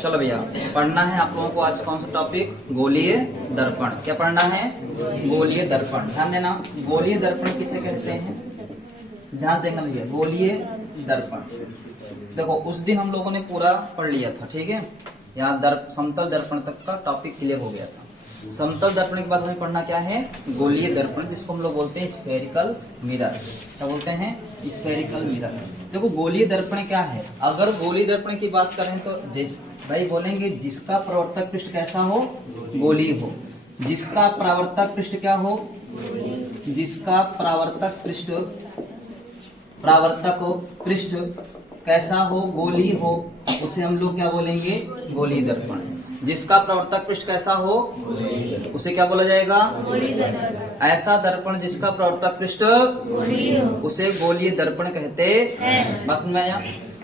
चलो भैया, पढ़ना है आप लोगों को आज कौन सा टॉपिक? गोलीय दर्पण। क्या पढ़ना है? गोलीय दर्पण। ध्यान देना, गोलीय दर्पण किसे कहते हैं? ध्यान देना भैया, गोलीय दर्पण। देखो उस दिन हम लोगों ने पूरा पढ़ लिया था, ठीक है। यहाँ समतल दर्पण तक का टॉपिक क्लियर हो गया था। समतल दर्पण के बाद हमें पढ़ना क्या है? गोलीय दर्पण, जिसको हम लोग बोलते हैं स्फेरिकल मिरर। क्या बोलते हैं? Spherical mirror. देखो गोलीय दर्पण क्या है? अगर गोलीय दर्पण की बात करें तो भाई बोलेंगे जिसका प्रवर्तक पृष्ठ कैसा हो? गोलीय हो। जिसका परावर्तक पृष्ठ क्या हो? जिसका परावर्तक पृष्ठ कैसा हो? गोलीय हो, उसे हम लोग क्या बोलेंगे? गोलीय दर्पण। जिसका प्रवर्तक पृष्ठ कैसा हो उसे क्या बोला जाएगा? ऐसा दर्पण जिसका प्रवर्तक पृष्ठ उसे गोलीय दर्पण कहते हैं। बस में आया।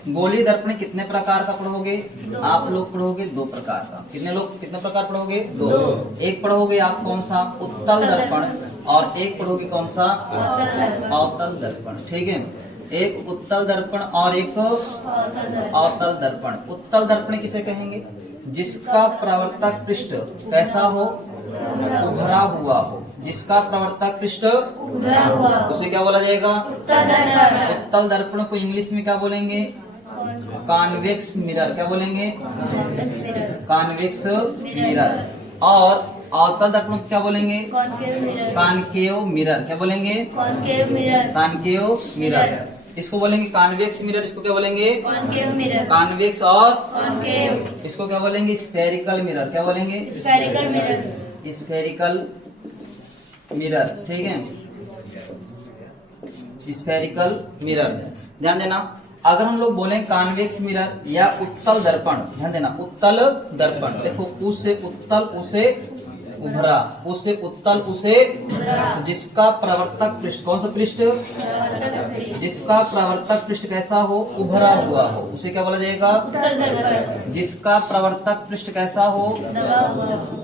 गोलीय दर्पण कितने प्रकार का पढ़ोगे आप लोग? पढ़ोगे दो प्रकार का। कितने प्रकार पढ़ोगे? दो। एक पढ़ोगे आप कौन सा? उत्तल दर्पण, और एक पढ़ोगे कौन सा? अवतल दर्पण। ठीक है, एक उत्तल दर्पण और एक अवतल दर्पण। उत्तल दर्पण किसे कहेंगे? जिसका प्रवर्तक पृष्ठ कैसा हो? उभरा हुआ हो। जिसका प्रवर्तक पृष्ठ उसे क्या बोला जाएगा? उत्तल दर्पण को इंग्लिश में क्या बोलेंगे? Convex mirror. क्या बोलेंगे? Convex mirror. और अवतल दर्पण को क्या बोलेंगे? Concave mirror. क्या बोलेंगे? Concave mirror. इसको बोलेंगे कॉन्वेक्स मिरर, इसको क्या बोलेंगे? कॉन्वेक्स। और इसको क्या बोलेंगे? Spherical mirror. क्या बोलेंगे? Spherical mirror. स्फेरिकल मिरर, ठीक है, स्फेरिकल मिरर। ध्यान देना, अगर हम लोग बोले कॉन्वेक्स मिरर या उत्तल दर्पण, ध्यान देना, उत्तल दर्पण, देखो उसे उत्तल, उसे उभरा, उसे उत्तल, उसे तो जिसका प्रवर्तक पृष्ठ कौन सा पृष्ठ? जिसका प्रवर्तक पृष्ठ कैसा हो? उभरा हुआ हो, उसे क्या बोला जाएगा? जिसका प्रवर्तक पृष्ठ कैसा हो?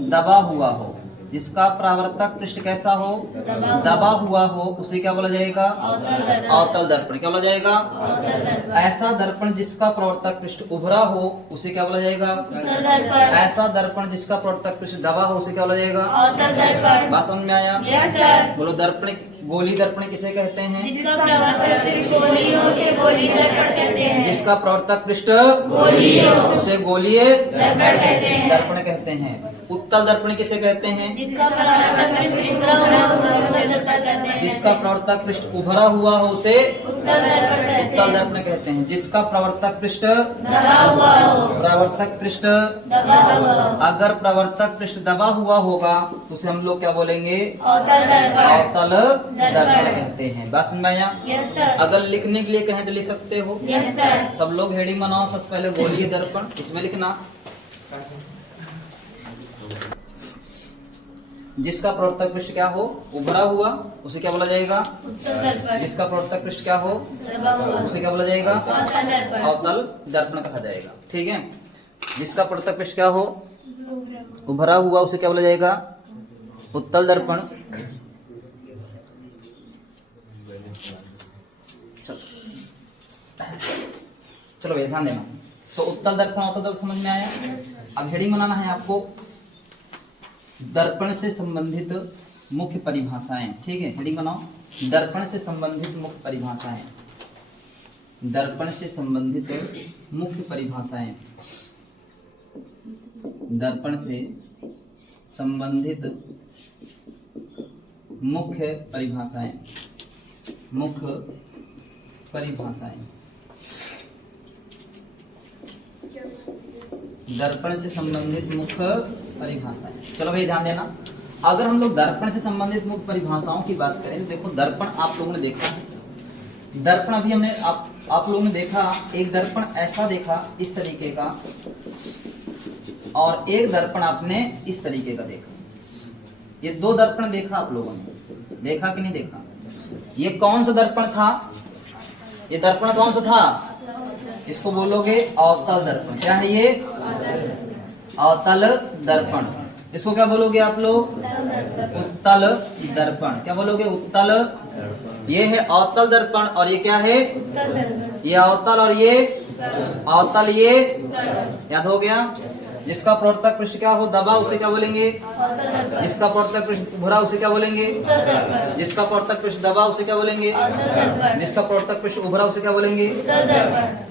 दबा हुआ हो। जिसका परावर्तक पृष्ठ कैसा हो? दबा हुआ हो, उसे क्या बोला जाएगा? अवतल दर्पण। क्या बोला जाएगा? ऐसा दर्पण जिसका प्रवर्तक पृष्ठ उभरा हो, उसे क्या बोला जाएगा? ऐसा दर्पण जिसका प्रवर्तक पृष्ठ दबा हो, उसे क्या बोला जाएगा? बात समझ में आया? बोलो, दर्पण गोलीय दर्पण किसे कहते हैं? जिसका प्रवर्तक पृष्ठ उसे गोलीय दर्पण कहते हैं। उत्तल दर्पण किसे कहते हैं? जिसका प्रवर्तक पृष्ठ उभरा हुआ हो उसे उत्तल दर्पण कहते हैं। जिसका प्रवर्तक पृष्ठ अगर प्रवर्तक पृष्ठ दबा हुआ होगा तो उसे हम लोग क्या बोलेंगे? अवतल दर्पण कहते हैं। बस में आया? अगर लिखने के लिए कहें तो लिख सकते हो। सब लोग हेडिंग बनाओ। सबसे पहले गोलीय दर्पण, इसमें लिखना जिसका प्रवर्तक पृष्ठ क्या हो? उभरा हुआ, उसे क्या बोला जाएगा? जिसका प्रवर्तक पृष्ठ क्या हो? उसे क्या बोला जाएगा? अवतल दर्पण कहा जाएगा। ठीक है, जिसका प्रवर्तक पृष्ठ क्या हो? उभरा हुआ, उसे क्या बोला जाएगा? उत्तल दर्पण। चलो भैया ध्यान देना, तो उत्तल दर्पण अवतल दर्पण समझ में आया? अब हेडिंग बनाना है आपको, दर्पण से संबंधित मुख्य परिभाषाएं। ठीक है, हेडिंग बनाओ, दर्पण से संबंधित मुख्य परिभाषाएं। दर्पण से संबंधित मुख्य परिभाषाएं। दर्पण से संबंधित मुख्य परिभाषाएं। मुख्य परिभाषाएं। दर्पण से संबंधित मुख्य परिभाषाएं। चलो भाई ध्यान देना, अगर हम लोग दर्पण से संबंधित मुख्य परिभाषाओं की बात करें तो देखो, दर्पण आप लोगों ने देखा है। दर्पण अभी हमने आप लोगों ने देखा, एक दर्पण ऐसा देखा इस तरीके का, और एक दर्पण आपने इस तरीके का देखा। ये दो दर्पण देखा आप लोगों ने, देखा कि नहीं देखा? ये कौन सा दर्पण था? ये दर्पण कौन सा था? इसको बोलोगे अवतल दर्पण। क्या है ये? अवतल दर्पण। इसको क्या बोलोगे आप लोग? उत्तल दर्पण। क्या बोलोगे? उत्तल। ये है अवतल दर्पण और ये क्या है? ये अवतल और ये अवतल, ये याद हो गया। जिसका प्रवर्तक पृष्ठ क्या हो दबा उसे क्या बोलेंगे? जिसका प्रवर्तक पृष्ठ उभरा उसे क्या बोलेंगे? जिसका प्रवर्तक पृष्ठ दबा उसे क्या बोलेंगे? जिसका प्रवर्तक पृष्ठ उभरा उसे क्या बोलेंगे?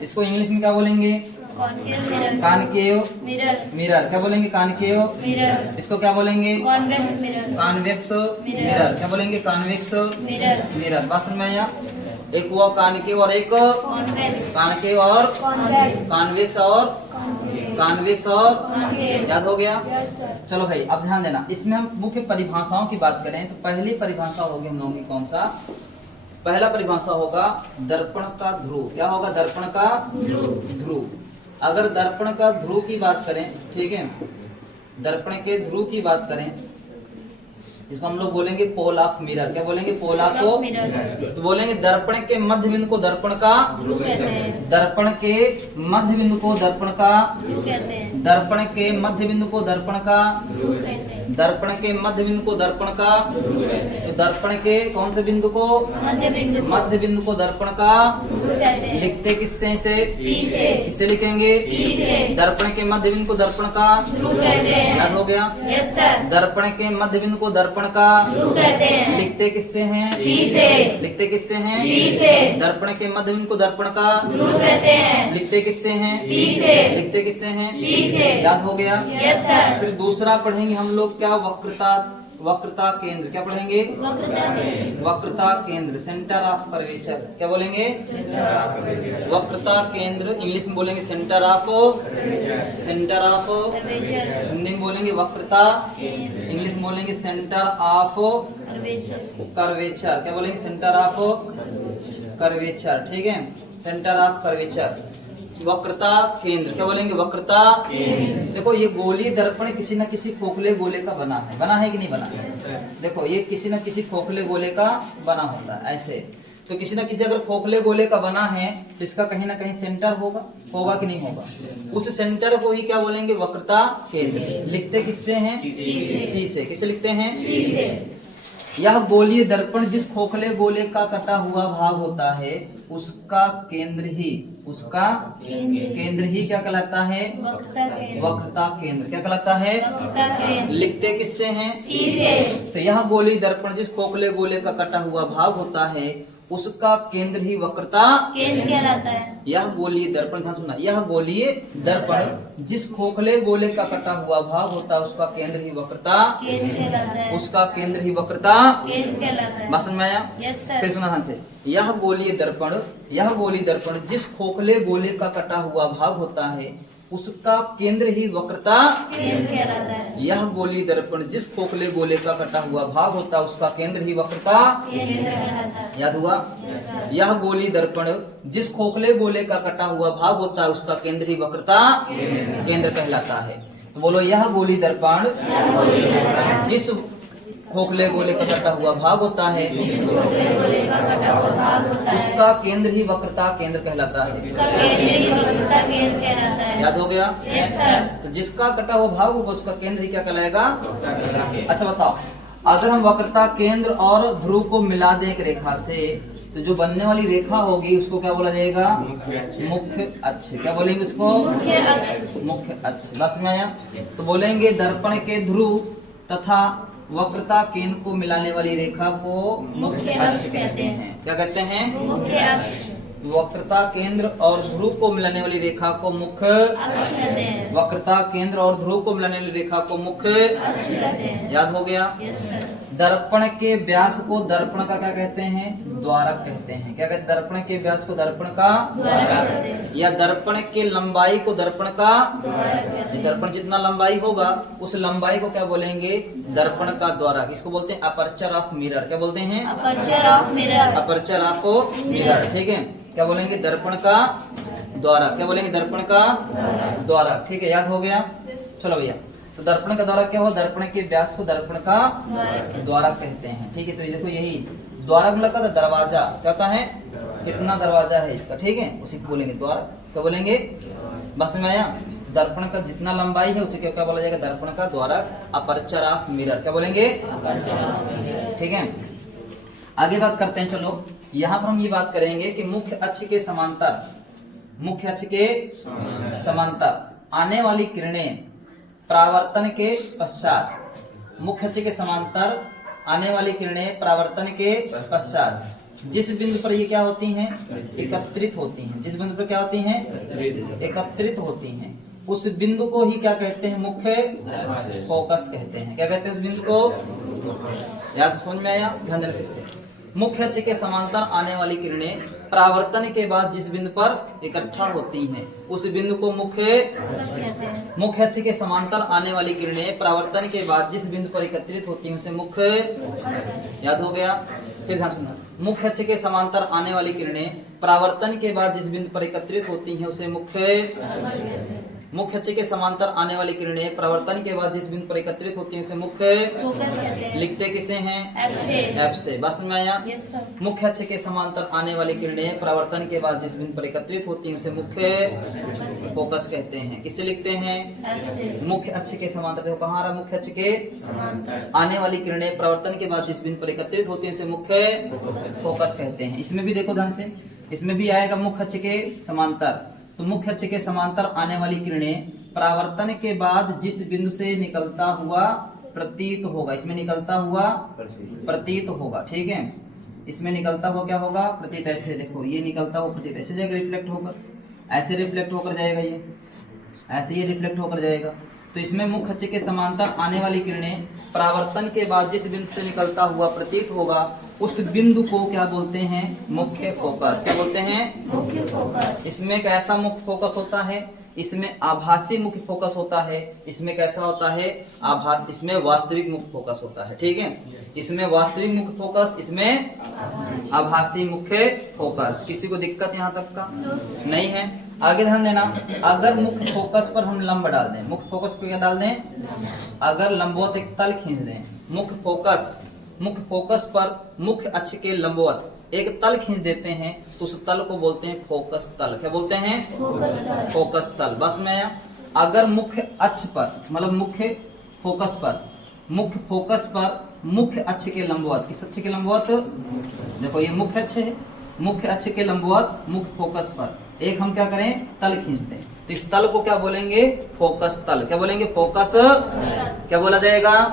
इसको इंग्लिश में क्या बोलेंगे? Concave mirror. क्या बोलेंगे? Concave mirror. इसको क्या बोलेंगे? Convex mirror. क्या बोलेंगे? Convex mirror. बात समझ में आया? एक हुआ कॉनकेव और एक कॉनकेव और कॉन्वेक्स और कॉन्वेक्स और याद हो गया? चलो भाई अब ध्यान देना, इसमें हम मुख्य परिभाषाओं की बात करें तो पहली परिभाषा होगी हम लोगों की कौन सा? पहला परिभाषा होगा दर्पण का ध्रुव। क्या होगा? दर्पण का ध्रुव। अगर दर्पण का ध्रुव की बात करें, ठीक है, दर्पण के ध्रुव की बात करें, इसको हम लोग बोलेंगे पोल ऑफ मिरर। क्या बोलेंगे? Pole of mirror. तो बोलेंगे दर्पण के मध्य बिंदु को दर्पण का ध्रुव कहते हैं। दर्पण के मध्य बिंदु को दर्पण का ध्रुव कहते हैं। दर्पण के मध्य बिंदु को दर्पण का ध्रुव कहते हैं। दर्पण के मध्य बिंदु को दर्पण का ध्रुव कहते हैं। तो दर्पण के कौन से बिंदु को? मध्य बिंदु को दर्पण का ध्रुव कहते हैं। लिखते किससे से? किससे लिखेंगे? दर्पण के मध्य बिंदु को दर्पण का ध्रुव कहते हैं। याद हो गया? Yes sir. दर्पण के मध्य बिंदु को दर्पण का ध्रुव कहते हैं। लिखते किससे हैं? पी से। लिखते किससे हैं? पी से। दर्पण के मध्य बिंदु को दर्पण का ध्रुव कहते हैं। लिखते किससे हैं? पी से। लिखते किससे हैं? पी से। याद हो गया? Yes sir. फिर दूसरा पढ़ेंगे हम लोग क्या? वक्रता। वक्रता केंद्र। क्या पढ़ेंगे? वक्रता केंद्र, सेंटर ऑफ कर्वेचर। क्या बोलेंगे? वक्रता केंद्र। इंग्लिश में बोलेंगे सेंटर ऑफ हिंदी में बोलेंगे वक्रता, इंग्लिश में बोलेंगे सेंटर ऑफ कर्वेचर। क्या बोलेंगे? Centre of curvature. ठीक है, सेंटर ऑफ कर्वेचर, वक्रता केंद्र। क्या बोलेंगे? वक्रता केंद्र। देखो ये गोलीय दर्पण किसी न किसी खोखले गोले का बना है कि नहीं बना है? देखो ये किसी न किसी खोखले गोले का बना होता है ऐसे। तो किसी न किसी अगर खोखले गोले का बना है तो इसका कहीं ना कहीं सेंटर होगा कि नहीं होगा? उस सेंटर को ही क्या बोलेंगे? वक्रता केंद्र। लिखते किससे हैं? सी से। किससे लिखते हैं? सी से। यह गोलीय दर्पण जिस खोखले गोले का कटा हुआ भाग होता है उसका केंद्र ही क्या कहलाता है? वक्रता केंद्र। क्या कहलाता है? लिखते किससे हैं? सी से। तो यह गोलीय दर्पण जिस खोखले गोले का कटा हुआ भाग होता है उसका केंद्र ही वक्रता केंद्र कहलाता है। यह गोलीय दर्पण, ध्यान सुनना, यह गोलीय दर्पण जिस खोखले गोले का कटा हुआ भाग होता है उसका केंद्र ही वक्रता केंद्र कहलाता है। उसका केंद्र ही वक्रता केंद्र कहलाता है। बात समझ में आया? फिर सुना ध्यान से, यह गोलीय दर्पण जिस खोखले गोले का कटा हुआ भाग होता है उसका केंद्र ही वक्रता केंद्र कहलाता है। यह गोलीय दर्पण जिस खोखले गोले का कटा हुआ भाग होता है उसका केंद्र ही वक्रता केंद्र कहलाता है। याद हुआ? यह गोलीय दर्पण जिस खोखले गोले का कटा हुआ भाग होता है उसका केंद्र ही वक्रता केंद्र कहलाता है। तो बोलो, यह गोलीय दर्पण जिस खोखले गोले का कटा हुआ भाग होता है उसका केंद्र ही वक्रता केंद्र कहलाता है। याद हो गया? तो जिसका कटा हुआ भाग होगा उसका केंद्र ही क्या कहलाएगा? अच्छा बताओ, अगर हम वक्रता केंद्र और ध्रुव को मिला दें एक रेखा से तो जो बनने वाली रेखा होगी उसको क्या बोला जाएगा? मुख्य अक्ष। क्या बोलेंगे उसको? मुख्य अक्ष। बस में आया? तो बोलेंगे दर्पण के ध्रुव तथा वक्रता केंद्र को मिलाने वाली रेखा को मुख्य अक्ष कहते हैं। क्या कहते हैं? मुख्य अक्ष। वक्रता केंद्र और ध्रुव को मिलाने वाली रेखा को मुख्य अक्ष कहते हैं। वक्रता केंद्र और ध्रुव को मिलाने वाली रेखा को मुख्य अक्ष कहते हैं। याद हो गया? दर्पण के व्यास को दर्पण का क्या कहते हैं? द्वारक कहते हैं। क्या कहते हैं? दर्पण के व्यास को दर्पण का द्वारक, या दर्पण के लंबाई को दर्पण का द्वारक। दर्पण जितना लंबाई होगा उस लंबाई को क्या बोलेंगे? दर्पण का द्वारक। इसको बोलते हैं अपर्चर ऑफ मिरर। क्या बोलते हैं? Aperture of mirror. Aperture of mirror. ठीक है, क्या बोलेंगे? दर्पण का द्वारक। क्या बोलेंगे? दर्पण का द्वारक। ठीक है, याद हो गया? चलो भैया, तो दर्पण का द्वारक क्या हुआ? दर्पण के व्यास को दर्पण का द्वारक कहते हैं। ठीक है, तो देखो यही द्वारक लगा था दरवाजा। क्या कहता है? कितना दरवाजा है इसका? ठीक है, उसी को बोलेंगे द्वारक। क्या बोलेंगे? बस में आया? दर्पण का जितना लंबाई है उसे क्या बोला जाएगा? दर्पण का द्वारक, अपर्चर ऑफ मिरर। क्या बोलेंगे? ठीक है, आगे बात करते हैं। चलो यहाँ पर हम ये बात करेंगे कि मुख्य अक्ष के समांतर, मुख्य अक्ष के समांतर आने वाली किरणें परावर्तन के पश्चात, मुख्य अक्ष के समांतर आने वाली किरणें परावर्तन के पश्चात जिस बिंदु पर ये क्या होती हैं, एकत्रित होती हैं, जिस बिंदु पर क्या होती हैं, एकत्रित होती हैं, उस बिंदु को ही क्या कहते हैं, मुख्य फोकस कहते हैं। क्या कहते हैं उस बिंदु को, याद समझ में आया, ध्यान देना फिर से। मुख्य अक्ष के समांतर आने वाली किरणें परावर्तन के बाद जिस बिंदु पर इकट्ठा होती हैं उस बिंदु को मुख्य अक्ष के समांतर आने वाली किरणें परावर्तन के बाद जिस बिंदु पर एकत्रित होती हैं उसे मुख्य, याद हो गया। फिर ध्यान सुनना, मुख्य अक्ष के समांतर आने वाली किरणें परावर्तन के बाद जिस बिंदु पर एकत्रित होती हैं उसे मुख्य अक्ष के समांतर आने वाली किरणें परावर्तन के बाद जिस बिंदु पर एकत्रित होती हैं उसे मुख्य, लिखते किसे हैं, एफ से। बस में आया। मुख्य अक्ष के समांतर आने वाली किरणें परावर्तन के बाद जिस बिंदु पर एकत्रित होती हैं उसे मुख्य फोकस कहते हैं। किसे लिखते हैं, मुख्य अक्ष के समांतर। देखो कहाँ आ रहा, मुख्य अक्ष के आने वाली किरणें परावर्तन के बाद जिस बिंदु पर एकत्रित होती हैं उसे मुख्य फोकस कहते हैं। इसमें भी देखो ध्यान से, इसमें भी आएगा मुख्य अक्ष के समांतर, तो मुख्य अक्ष के समांतर आने वाली किरणें परावर्तन के बाद जिस बिंदु से निकलता हुआ प्रतीत होगा, इसमें निकलता हुआ प्रतीत होगा, ठीक है, इसमें निकलता हुआ क्या होगा, प्रतीत। ऐसे देखो ये निकलता हुआ प्रतीत ऐसे जाएगा, रिफ्लेक्ट होकर, ऐसे रिफ्लेक्ट होकर जाएगा, ये ऐसे ये रिफ्लेक्ट होकर जाएगा। तो इसमें मुख्य अक्ष के समांतर आने वाली किरणें परावर्तन के बाद जिस बिंदु से निकलता हुआ प्रतीत होगा उस बिंदु को क्या बोलते हैं, मुख्य फोकस। क्या बोलते हैं, मुख्य फोकस। इसमें कैसा मुख्य फोकस होता है, इसमें आभासी मुख्य फोकस होता है। इसमें कैसा होता है, आभास, इसमें वास्तविक मुख्य फोकस होता है, ठीक है। इसमें वास्तविक मुख्य फोकस, इसमें आभासी मुख्य फोकस। किसी को दिक्कत यहाँ तक का नहीं है। आगे ध्यान देना, अगर मुख्य फोकस पर हम लंब डाल दें, मुख्य फोकस पर क्या डाल दें, अगर लंबवत एक तल खींच दें, मुख्य फोकस पर मुख्य अक्ष के लंबवत एक तल खींच देते हैं तो उस तल को बोलते हैं फोकस तल। क्या बोलते हैं, फोकस तल। बस में आया। अगर मुख्य अक्ष पर, मतलब मुख्य फोकस पर मुख्य अक्ष के लंबवत, किस अक्ष के लंबवत, देखो ये मुख्य अक्ष है, मुख्य अक्ष के लंबवत मुख्य फोकस पर एक हम क्या करें, तल खींच दें, तो इस तल को क्या बोलेंगे, फोकस तल। क्या बोलेंगे, फोकस, क्या बोला जाएगा,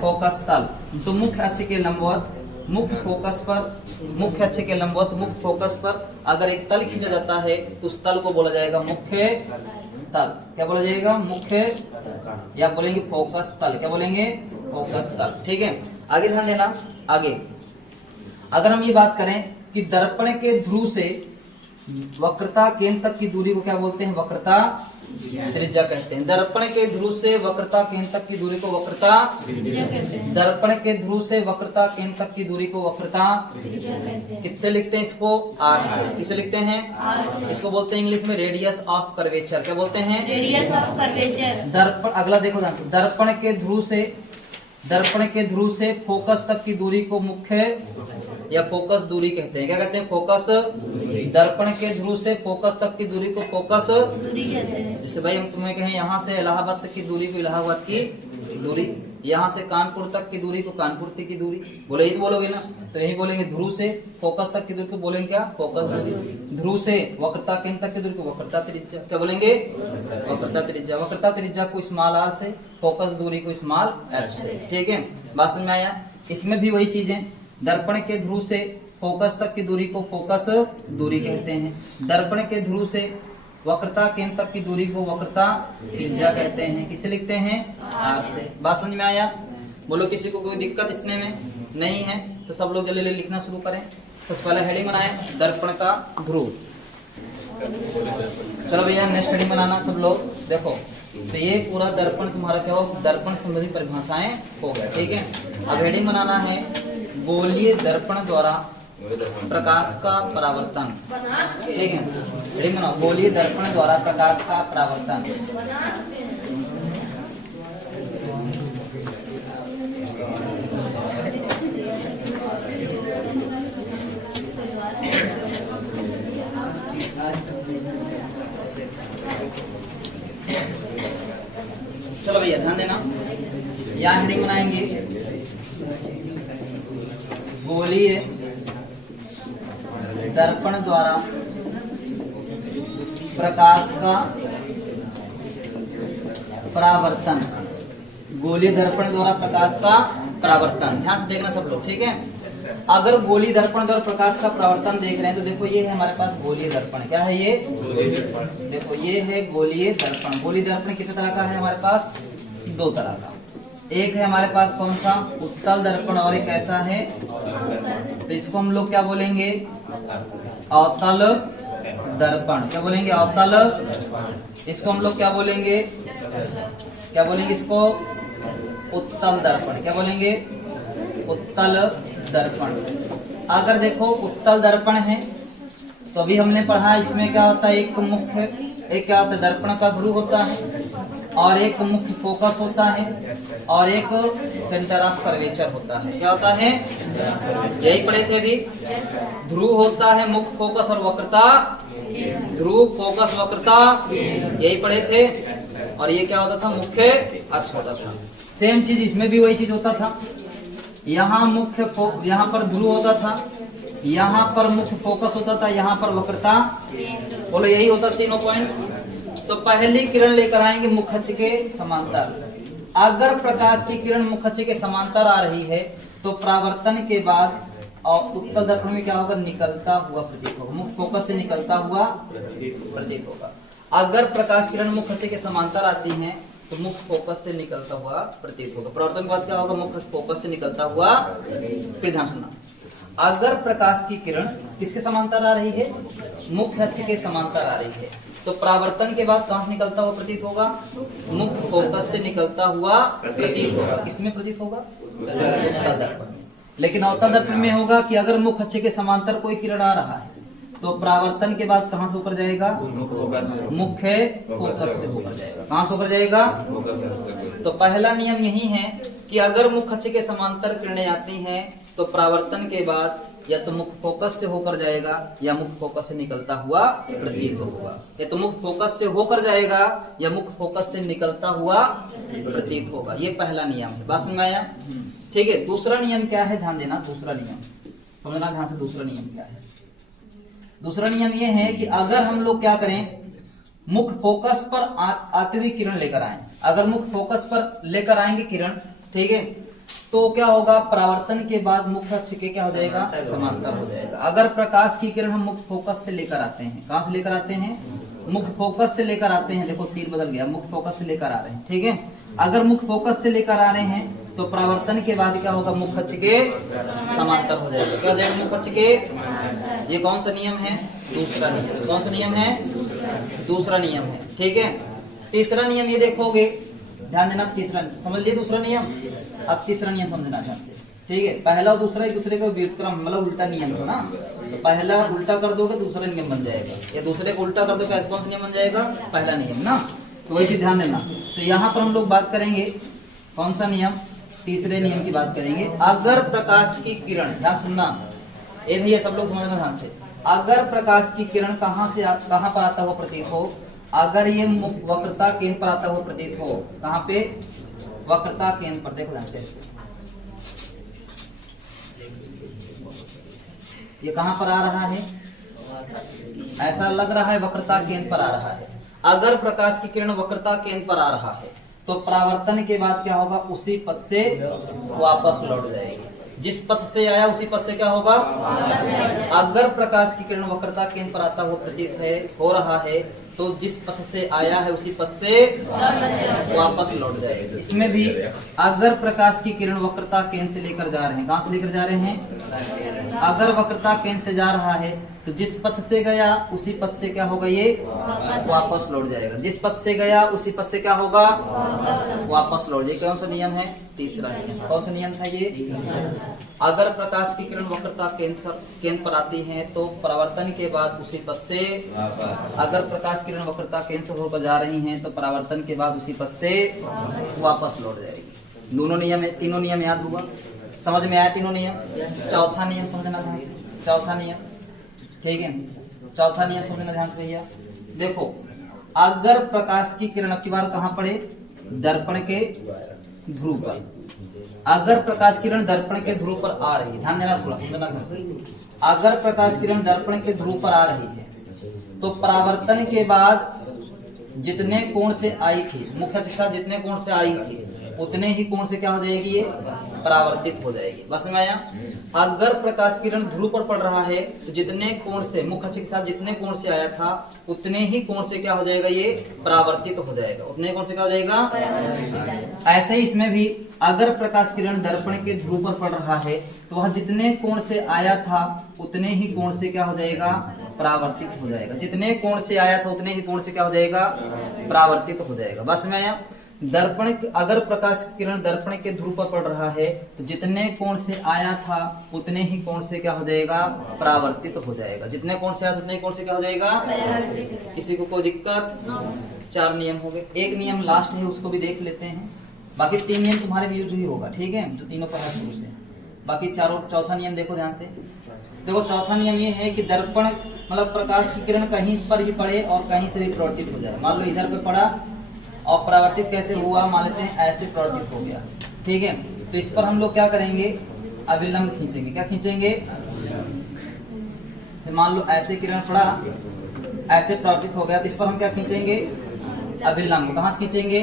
फोकस तल। तो मुख्य अक्ष के लंबवत मुख्य फोकस पर, मुख्य अक्ष के लंबवत मुख्य फोकस पर अगर एक तल खींचा जाता है तो उस तल को बोला जाएगा मुख्य तल। क्या बोला जाएगा, मुख्य, या बोलेंगे फोकस तल। क्या बोलेंगे, फोकस तल, ठीक है। आगे ध्यान देना, आगे अगर हम ये बात करें कि दर्पण के ध्रुव से वक्रता केंद्र तक की दूरी को क्या बोलते हैं, वक्रता त्रिज्या कहते हैं। दर्पण के ध्रुव से वक्रता केंद्र तक की दूरी को वक्रता त्रिज्या कहते हैं। दर्पण के ध्रुव से वक्रता केंद्र तक की दूरी को वक्रता त्रिज्या कहते हैं। किससे लिखते हैं इसको, आर से। किससे लिखते हैं, आर से। इसको बोलते हैं इंग्लिश में रेडियस ऑफ कर्वेचर। क्या बोलते हैं, रेडियस ऑफ कर्वेचर। दर्पण, अगला देखो ध्यान से, दर्पण के ध्रुव से फोकस तक की दूरी को मुख्य या फोकस दूरी कहते हैं। क्या कहते हैं, फोकस। दर्पण के ध्रुव से फोकस तक की दूरी को फोकस दूरी कहते हैं। जैसे भाई हम तुम्हें कहें यहाँ से इलाहाबाद तक की दूरी को इलाहाबाद की दूरी, यहाँ से कानपुर तक की दूरी को कानपुर तक की दूरी, बोले यही तो बोलोगे ना, तो यही बोलेंगे। ध्रुव से फोकस तक की दूरी को बोलेंगे क्या, फोकस दूरी। ध्रुव से वक्रता केंद्र तक की दूरी को वक्रता त्रिज्या। क्या बोलेंगे, वक्रता त्रिज्या। वक्रता त्रिज्या को स्मॉल आर से, फोकस दूरी को स्मॉल एफ से, ठीक है। बात समझ में आया। इसमें भी वही चीजें, दर्पण के ध्रुव से फोकस तक की दूरी को फोकस दूरी कहते हैं। दर्पण के ध्रुव से वक्रता केंद्र तक की दूरी को वक्रता त्रिज्या कहते हैं। किसे लिखते हैं, आर से। बात समझ में आया। बोलो किसी को कोई दिक्कत इसने में नहीं है तो सब लोग जल्दी लिखना शुरू करें। सबसे पहले हेडिंग बनाए दर्पण का ध्रुव। चलो भैया नेक्स्ट हेडिंग बनाना सब लोग। देखो तो ये पूरा दर्पण तुम्हारा क्या हो, दर्पण संबंधी परिभाषाएं हो गया, ठीक है। अब हेडिंग बनाना है गोलीय दर्पण द्वारा प्रकाश का परावर्तन, ठीक है। हेडिंग बनाओ, गोलीय दर्पण द्वारा प्रकाश का परावर्तन। चलो भैया ध्यान देना, यहाँ हेडिंग बनाएंगे गोलीय दर्पण द्वारा प्रकाश का परावर्तन, गोलीय दर्पण द्वारा प्रकाश का परावर्तन। ध्यान से देखना सब लोग, ठीक है। अगर गोलीय दर्पण द्वारा प्रकाश का परावर्तन देख रहे हैं तो देखो ये है हमारे पास गोलीय दर्पण। क्या है ये? देखो ये है गोलीय दर्पण। गोलीय दर्पण कितने तरह का है हमारे पास? दो तरह का। एक है हमारे पास कौन सा? उत्तल दर्पण, और एक ऐसा है, तो इसको हम लोग क्या बोलेंगे? अवतल दर्पण। क्या बोलेंगे? अवतल। इसको हम लोग क्या बोलेंगे? क्या बोलेंगे इसको? उत्तल दर्पण। क्या बोलेंगे? उत्तल दर्पण। अगर देखो उत्तल दर्पण है तो अभी हमने पढ़ा इसमें क्या होता है, एक मुख्य, एक क्या होता है, दर्पण का ध्रुव होता है, और एक मुख्य फोकस होता है, और एक सेंटर ऑफ कर्वेचर होता है। क्या होता है? यही पढ़े थे अभी। ध्रुव होता है, मुख्य फोकस और वक्रता, ध्रुव फोकस वक्रता, यही पढ़े थे। और ये क्या होता था? मुख्य अक्ष होता था। सेम चीज इसमें भी वही चीज होता था। यहाँ मुख्य, यहाँ पर ध्रुव होता था, यहाँ पर मुख्य फोकस होता था, यहाँ पर वक्रता, बोलो यही होता तीनों पॉइंट। तो पहली किरण लेकर आएंगे मुख्य अक्ष के समांतर। अगर प्रकाश की किरण मुख्य अक्ष के समांतर आ रही है तो परावर्तन के बाद और उत्तल दर्पण में क्या होगा? निकलता हुआ प्रतीत होगा, मुख्य फोकस से निकलता हुआ प्रतीत होगा। अगर प्रकाश किरण मुख्य अक्ष के समांतर आती हैं तो मुख्य फोकस से निकलता हुआ प्रतीत होगा। परावर्तन के बाद क्या होगा? मुख्य फोकस से निकलता हुआ। फिर ध्यान सुनना, अगर प्रकाश की किरण किसके समांतर आ रही है? मुख्य अक्ष के समांतर आ रही है, तो परावर्तन के बाद कहां से निकलता हुआ प्रतीत होगा? मुख्य फोकस से निकलता हुआ प्रतीत होगा। किसमें प्रतीत होगा? उत्तल दर्पण। लेकिन अवतल दर्पण में होगा कि अगर मुख्य अक्ष के समांतर कोई किरण आ रहा है तो परावर्तन के बाद कहां से ऊपर जाएगा? मुख्य फोकस से ऊपर जाएगा। कहां से ऊपर जाएगा? तो पहला नियम यही है कि अगर मुख्य अक्ष के समांतर किरणें आती हैं तो परावर्तन के बाद या तो मुख्य फोकस से होकर जाएगा या मुख्य फोकस से निकलता हुआ प्रतीत होगा। या तो मुख्य फोकस से होकर जाएगा या मुख्य फोकस से निकलता हुआ प्रतीत होगा। ये पहला नियम है। बात समझ में आया? ठीक है। दूसरा नियम क्या है? ध्यान देना, दूसरा नियम समझना ध्यान से। दूसरा नियम क्या है? दूसरा नियम यह है कि अगर हम लोग क्या करें, मुख्य फोकस पर आती हुई किरण लेकर आए, अगर मुख्य फोकस पर लेकर आएंगे किरण, ठीक है, तो क्या होगा? परावर्तन के बाद मुख्य अक्ष के क्या हो जाएगा? समांतर हो जाएगा। अगर प्रकाश की किरण हम मुख्य फोकस से लेकर आते हैं, कहां से लेकर आते हैं? मुख्य फोकस से लेकर आते हैं। देखो तीर बदल गया, मुख्य फोकस से लेकर आ रहे हैं, ठीक है। अगर मुख्य फोकस से लेकर आ रहे हैं तो परावर्तन के बाद क्या होगा? मुख्य अक्ष के समांतर हो जाएगा। क्या हो जाएगा? मुख्य अक्ष के। ये कौन सा नियम है? दूसरा नियम। कौन सा नियम है? दूसरा नियम है, ठीक है। तीसरा नियम ये देखोगे, ध्यान देना, तीसरा समझ लिए दूसरा नियम। अब तीसरा नियम समझना ध्यान से, ठीक है। पहला और दूसरा एक दूसरे का व्युत्क्रम, मतलब उल्टा नियम है ना। तो पहला उल्टा कर दोगे दूसरा नियम बन जाएगा, या दूसरे को उल्टा कर दोगे कौन सा नियम बन जाएगा? पहला नियम ना। तो वही चीज ध्यान देना। तो यहाँ पर हम लोग बात करेंगे कौन सा नियम? तीसरे नियम की बात करेंगे। अगर प्रकाश की किरण, ध्यान सुनना, ये भैया सब लोग समझना ध्यान से। अगर प्रकाश की किरण कहां पर आता हुआ प्रतीत हो? अगर ये वक्रता केंद्र पर आता हुआ प्रतीत हो, कहां पे? वक्रता केंद्र पर। देखो ध्यान से, ये कहां पर आ रहा है? ऐसा लग रहा है वक्रता केंद्र पर आ रहा है। अगर प्रकाश की किरण वक्रता केंद्र पर आ रहा है तो परावर्तन के बाद क्या होगा? उसी पथ से वापस लौट जाएगी। जिस पथ से आया उसी पथ से क्या होगा? अगर प्रकाश की किरण वक्रता केंद्र पर आता हुआ प्रतीत हो रहा है तो जिस पथ से आया है उसी पथ से वापस लौट जाएगा। इसमें भी अगर प्रकाश की किरण वक्रता केंद्र से लेकर जा रहे हैं, कहां से लेकर जा रहे हैं? अगर वक्रता केंद्र से जा रहा है तो जिस पथ से गया उसी पथ से क्या होगा? ये वापस लौट जाएगा। जिस पथ से गया उसी पथ से क्या होगा? वापस लौट जाएगा। कौन सा नियम है? तीसरा नियम। कौन सा नियम था ये? अगर प्रकाश की किरण वक्रता केंद्र पर आती है तो परावर्तन के बाद उसी पथ से, अगर प्रकाश की किरण वक्रता केंद्र से होकर जा रही हैं तो परावर्तन के बाद उसी पथ से वापस लौट जाएगी। दोनों नियम है, तीनों नियम याद हुआ? समझ में आया तीनों नियम? चौथा नियम समझना ध्यान से। चौथा नियम, ठीक है। चौथा नियम समझना ध्यान से भैया। देखो, अगर प्रकाश की किरण अब की बार कहां पड़े? दर्पण के ध्रुव पर। अगर प्रकाश किरण दर्पण के ध्रुव पर आ रही है, ध्यान देना, थोड़ा समझना ध्यान से। अगर प्रकाश किरण दर्पण के ध्रुव पर आ रही है तो परावर्तन के बाद जितने कोण से आई थी, मुख्य अक्ष के साथ जितने कोण से आई थी उतने ही कोण से क्या हो जाएगी, ये परावर्तित हो जाएगी। बस में आया। अगर प्रकाश किरण ध्रुव पर पड़ रहा है तो जितने कोण से, मुख्य अक्ष के साथ जितने कोण से आया था उतने ही कोण से क्या हो जाएगा, ये परावर्तित हो जाएगा। उतने कोण से क्या हो जाएगा। ऐसे ही इसमें भी अगर प्रकाश किरण दर्पण के ध्रुव पर पड़ रहा है तो वह जितने कोण से आया था उतने ही कोण से क्या हो जाएगा, परावर्तित हो जाएगा। जितने कोण से आया था उतने ही कोण से क्या हो जाएगा, परावर्तित हो जाएगा। बस में आया। दर्पण, अगर प्रकाश किरण दर्पण के ध्रुव पर पड़ रहा है तो जितने कोण से आया था उतने ही कोण से क्या हो जाएगा, परावर्तित हो जाएगा। जितने कोण से आया उतने ही कोण से क्या हो जाएगा। किसी को कोई दिक्कत। 4 नियम हो गए। एक नियम लास्ट है, उसको भी देख लेते हैं। बाकी 3 नियम तुम्हारे भी यूज ही होगा, ठीक है, जो तीनों पढ़ा शुरू से। बाकी चौथा नियम देखो ध्यान से। देखो चौथा नियम ये है कि दर्पण मतलब प्रकाश की किरण कहीं इस पर भी पड़े और कहीं से भी प्रवर्तित हो जाए। मान लो इधर पे पड़ा और परावर्तित कैसे हुआ, मान लेते हैं ऐसे प्रवर्तित हो गया, ठीक है। तो इस पर हम लोग क्या करेंगे, अभिलंब खींचेंगे। क्या खींचेंगे, मान लो ऐसे किरण पड़ा, ऐसे प्रवर्तित हो गया, तो इस पर हम क्या खींचेंगे, अभिलंब। कहाँ से खींचेंगे,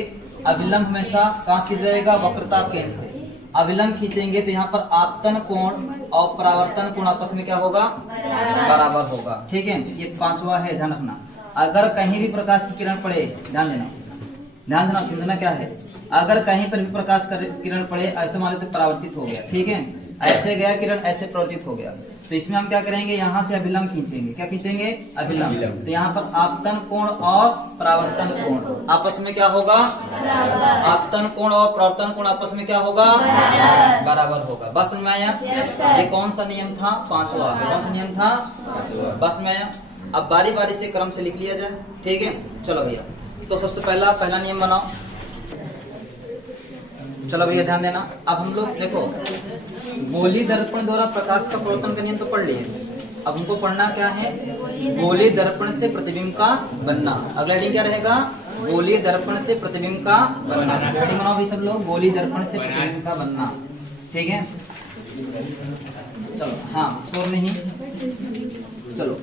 अभिलंब हमेशा कहाँ से खींचा जाएगा, वक्रता केंद्र से। अभिलंब खींचेंगे तो यहाँ पर आपतन कोण और परावर्तन कोण आपस में क्या होगा, बराबर होगा, ठीक है। ये 5वां है, ध्यान रखना। अगर कहीं भी प्रकाश की किरण पड़े, ध्यान देना, समझना क्या है। अगर कहीं पर भी प्रकाश किरण पड़े, ऐसे मान लेते परावर्तित हो गया, ठीक है, ऐसे गया किरण, ऐसे प्रवर्तित हो गया, तो इसमें हम क्या करेंगे, यहाँ से अभिलंब खींचेंगे। क्या खींचेंगे, अभिलंब। तो यहाँ पर आपतन कोण और परावर्तन कोण आपस में क्या होगा, आपतन कोण और परावर्तन कोण आपस में क्या होगा, बराबर होगा। बस समझ में आया। ये कौन सा नियम था, 5वां। कौन सा नियम था, बस में आया। अब बारी बारी से क्रम से लिख लिया जाए, ठीक है। चलो भैया, तो सबसे पहला नियम बनाओ। चलो भैया ध्यान देना। अब हम लोग देखो, गोली दर्पण द्वारा प्रकाश का प्रवर्तन का नियम तो पढ़ लिए। अब हमको पढ़ना क्या है, गोली दर्पण से प्रतिबिंब का बनना। अगला हेडिंग क्या रहेगा, गोली दर्पण से प्रतिबिंब का बनना। हेडिंग बनाओ भाई सब लोग, गोली दर्पण से प्रतिबिंब का बनना, ठीक है। चलो हाँ, शोर नहीं। चलो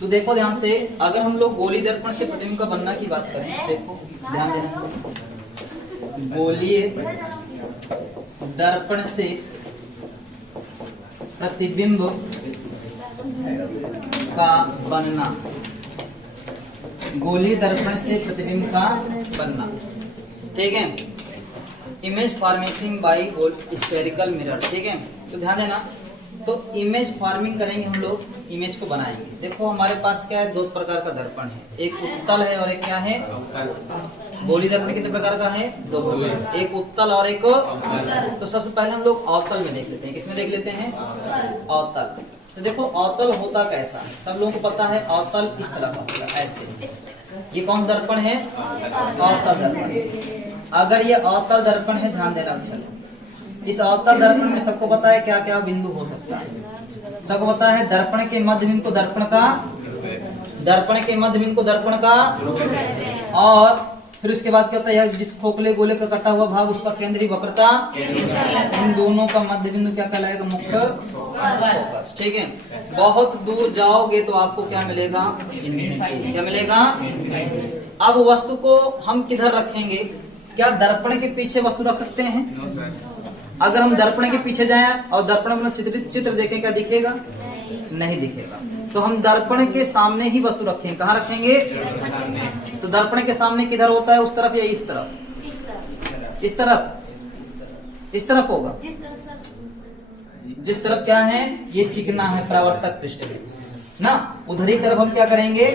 तो देखो ध्यान से, अगर हम लोग गोली दर्पण से प्रतिबिंब का बनना की बात करें, देखो ध्यान देना, गोलीय दर्पण से प्रतिबिंब का बनना, गोली दर्पण से प्रतिबिंब का बनना, ठीक है। Image formation by spherical mirror, ठीक है। तो ध्यान देना, तो इमेज फार्मिंग करेंगे हम लोग, इमेज को बनाएंगे। देखो हमारे पास क्या है, 2 प्रकार का दर्पण है, एक उत्तल है और एक क्या है, गोली दर्पण कितने प्रकार का है, 2 प्रकार, एक उत्तल और एक। तो सबसे पहले हम लोग अवतल में देख लेते हैं। किसमें देख लेते हैं, अवतल। तो देखो अवतल होता कैसा है, सब लोगों को पता है, अवतल इस तरह का होता है, ऐसे। ये कौन दर्पण है, अवतल दर्पण। अगर ये अवतल दर्पण है, ध्यान देना। चलो इस अवतल दर्पण में सबको पता है क्या क्या बिंदु हो सकता है, सबको पता है। दर्पण के मध्य बिंदु को दर्पण का, दर्पण के मध्य बिंदु को दर्पण का, और फिर उसके बाद क्या होता है, जिस खोखले गोले का कटा हुआ भाग उसका केंद्रीय वक्रता, इन दोनों का मध्य बिंदु क्या कहलाएगा, मुख्य फोकस, ठीक है। बहुत दूर जाओगे तो आपको क्या मिलेगा, क्या मिलेगा। अब वस्तु को हम किधर रखेंगे, क्या दर्पण के पीछे वस्तु रख सकते हैं। अगर हम दर्पण के पीछे जाएं और दर्पण में चित्र देखें, क्या दिखेगा, नहीं दिखेगा। तो हम दर्पण के सामने ही वस्तु रखेंगे। कहाँ रखेंगे, तो दर्पण के सामने किधर होता है, उस तरफ या इस तरफ, इस तरफ, इस तरफ होगा। जिस तरफ क्या है, ये चिकना है, परावर्तक पृष्ठ है ना, उधर ही तरफ हम क्या करेंगे,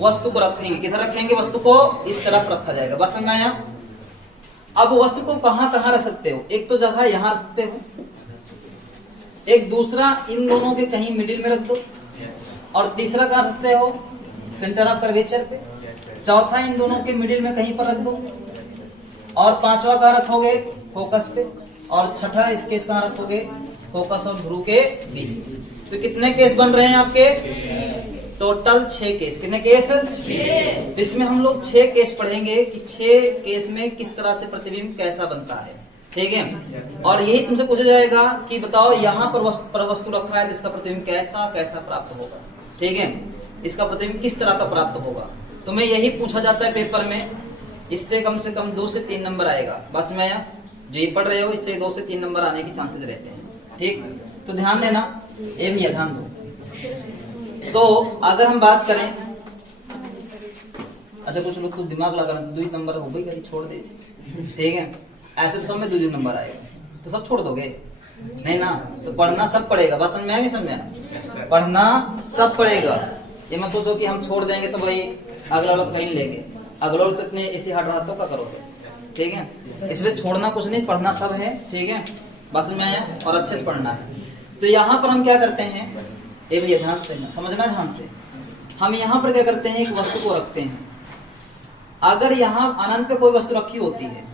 वस्तु को रखेंगे। किधर रखेंगे, वस्तु को इस तरफ रखा जाएगा। बस समझ में आया। अब वस्तु को कहाँ कहाँ रख सकते हो, एक तो जगह यहाँ रखते हो, एक दूसरा इन दोनों के कहीं मिडिल में रख दो, और तीसरा कहाँ रखते हो, सेंटर ऑफ कर्वेचर पे, चौथा इन दोनों के मिडिल में कहीं पर रख दो, और 5वां कहाँ रखोगे, फोकस पे, और छठा इस केस कहाँ रखोगे, फोकस और ध्रुव के बीच। तो कितने केस बन रहे हैं आपके, टोटल 6 केस। कितने केस, 6। तो इसमें हम लोग 6 केस पढ़ेंगे कि 6 केस में किस तरह से प्रतिबिंब कैसा बनता है, ठीक है। और यही तुमसे पूछा जाएगा कि बताओ यहाँ पर वस्तु रखा है तो इसका प्रतिबिंब कैसा कैसा प्राप्त होगा, ठीक है, इसका प्रतिबिंब किस तरह का प्राप्त होगा। तुम्हें यही पूछा जाता है पेपर में, इससे कम से कम 2 से 3 नंबर आएगा। बस में आया, जो ये पढ़ रहे हो इससे 2 से 3 नंबर आने के चांसेस रहते हैं, ठीक। तो ध्यान देना, ये भी ध्यान दो। तो अगर हम बात करें, अच्छा कुछ लोग तो दिमाग लगा 2 नंबर हो गई कहीं छोड़ दे, ठीक है, ऐसे सब में 2 नंबर आएगा तो सब छोड़ दोगे नहीं ना। तो पढ़ना सब पड़ेगा, बस समझ में आया नहीं समझ में, पढ़ना सब पड़ेगा। ये मत सोचो कि हम छोड़ देंगे तो भाई अगला वाला कहीं लेंगे, अगला वाला तो इतने ऐसी हार्ड रहा तो क्या करोगे, ठीक है। इसलिए छोड़ना कुछ नहीं, पढ़ना सब है, ठीक है, बस में आया और अच्छे से पढ़ना है। तो यहाँ पर हम क्या करते हैं, ये भी ध्यान से समझना, ध्यान से। हम यहाँ पर क्या करते हैं, एक वस्तु को रखते हैं। अगर यहाँ अनंत पे कोई वस्तु रखी होती है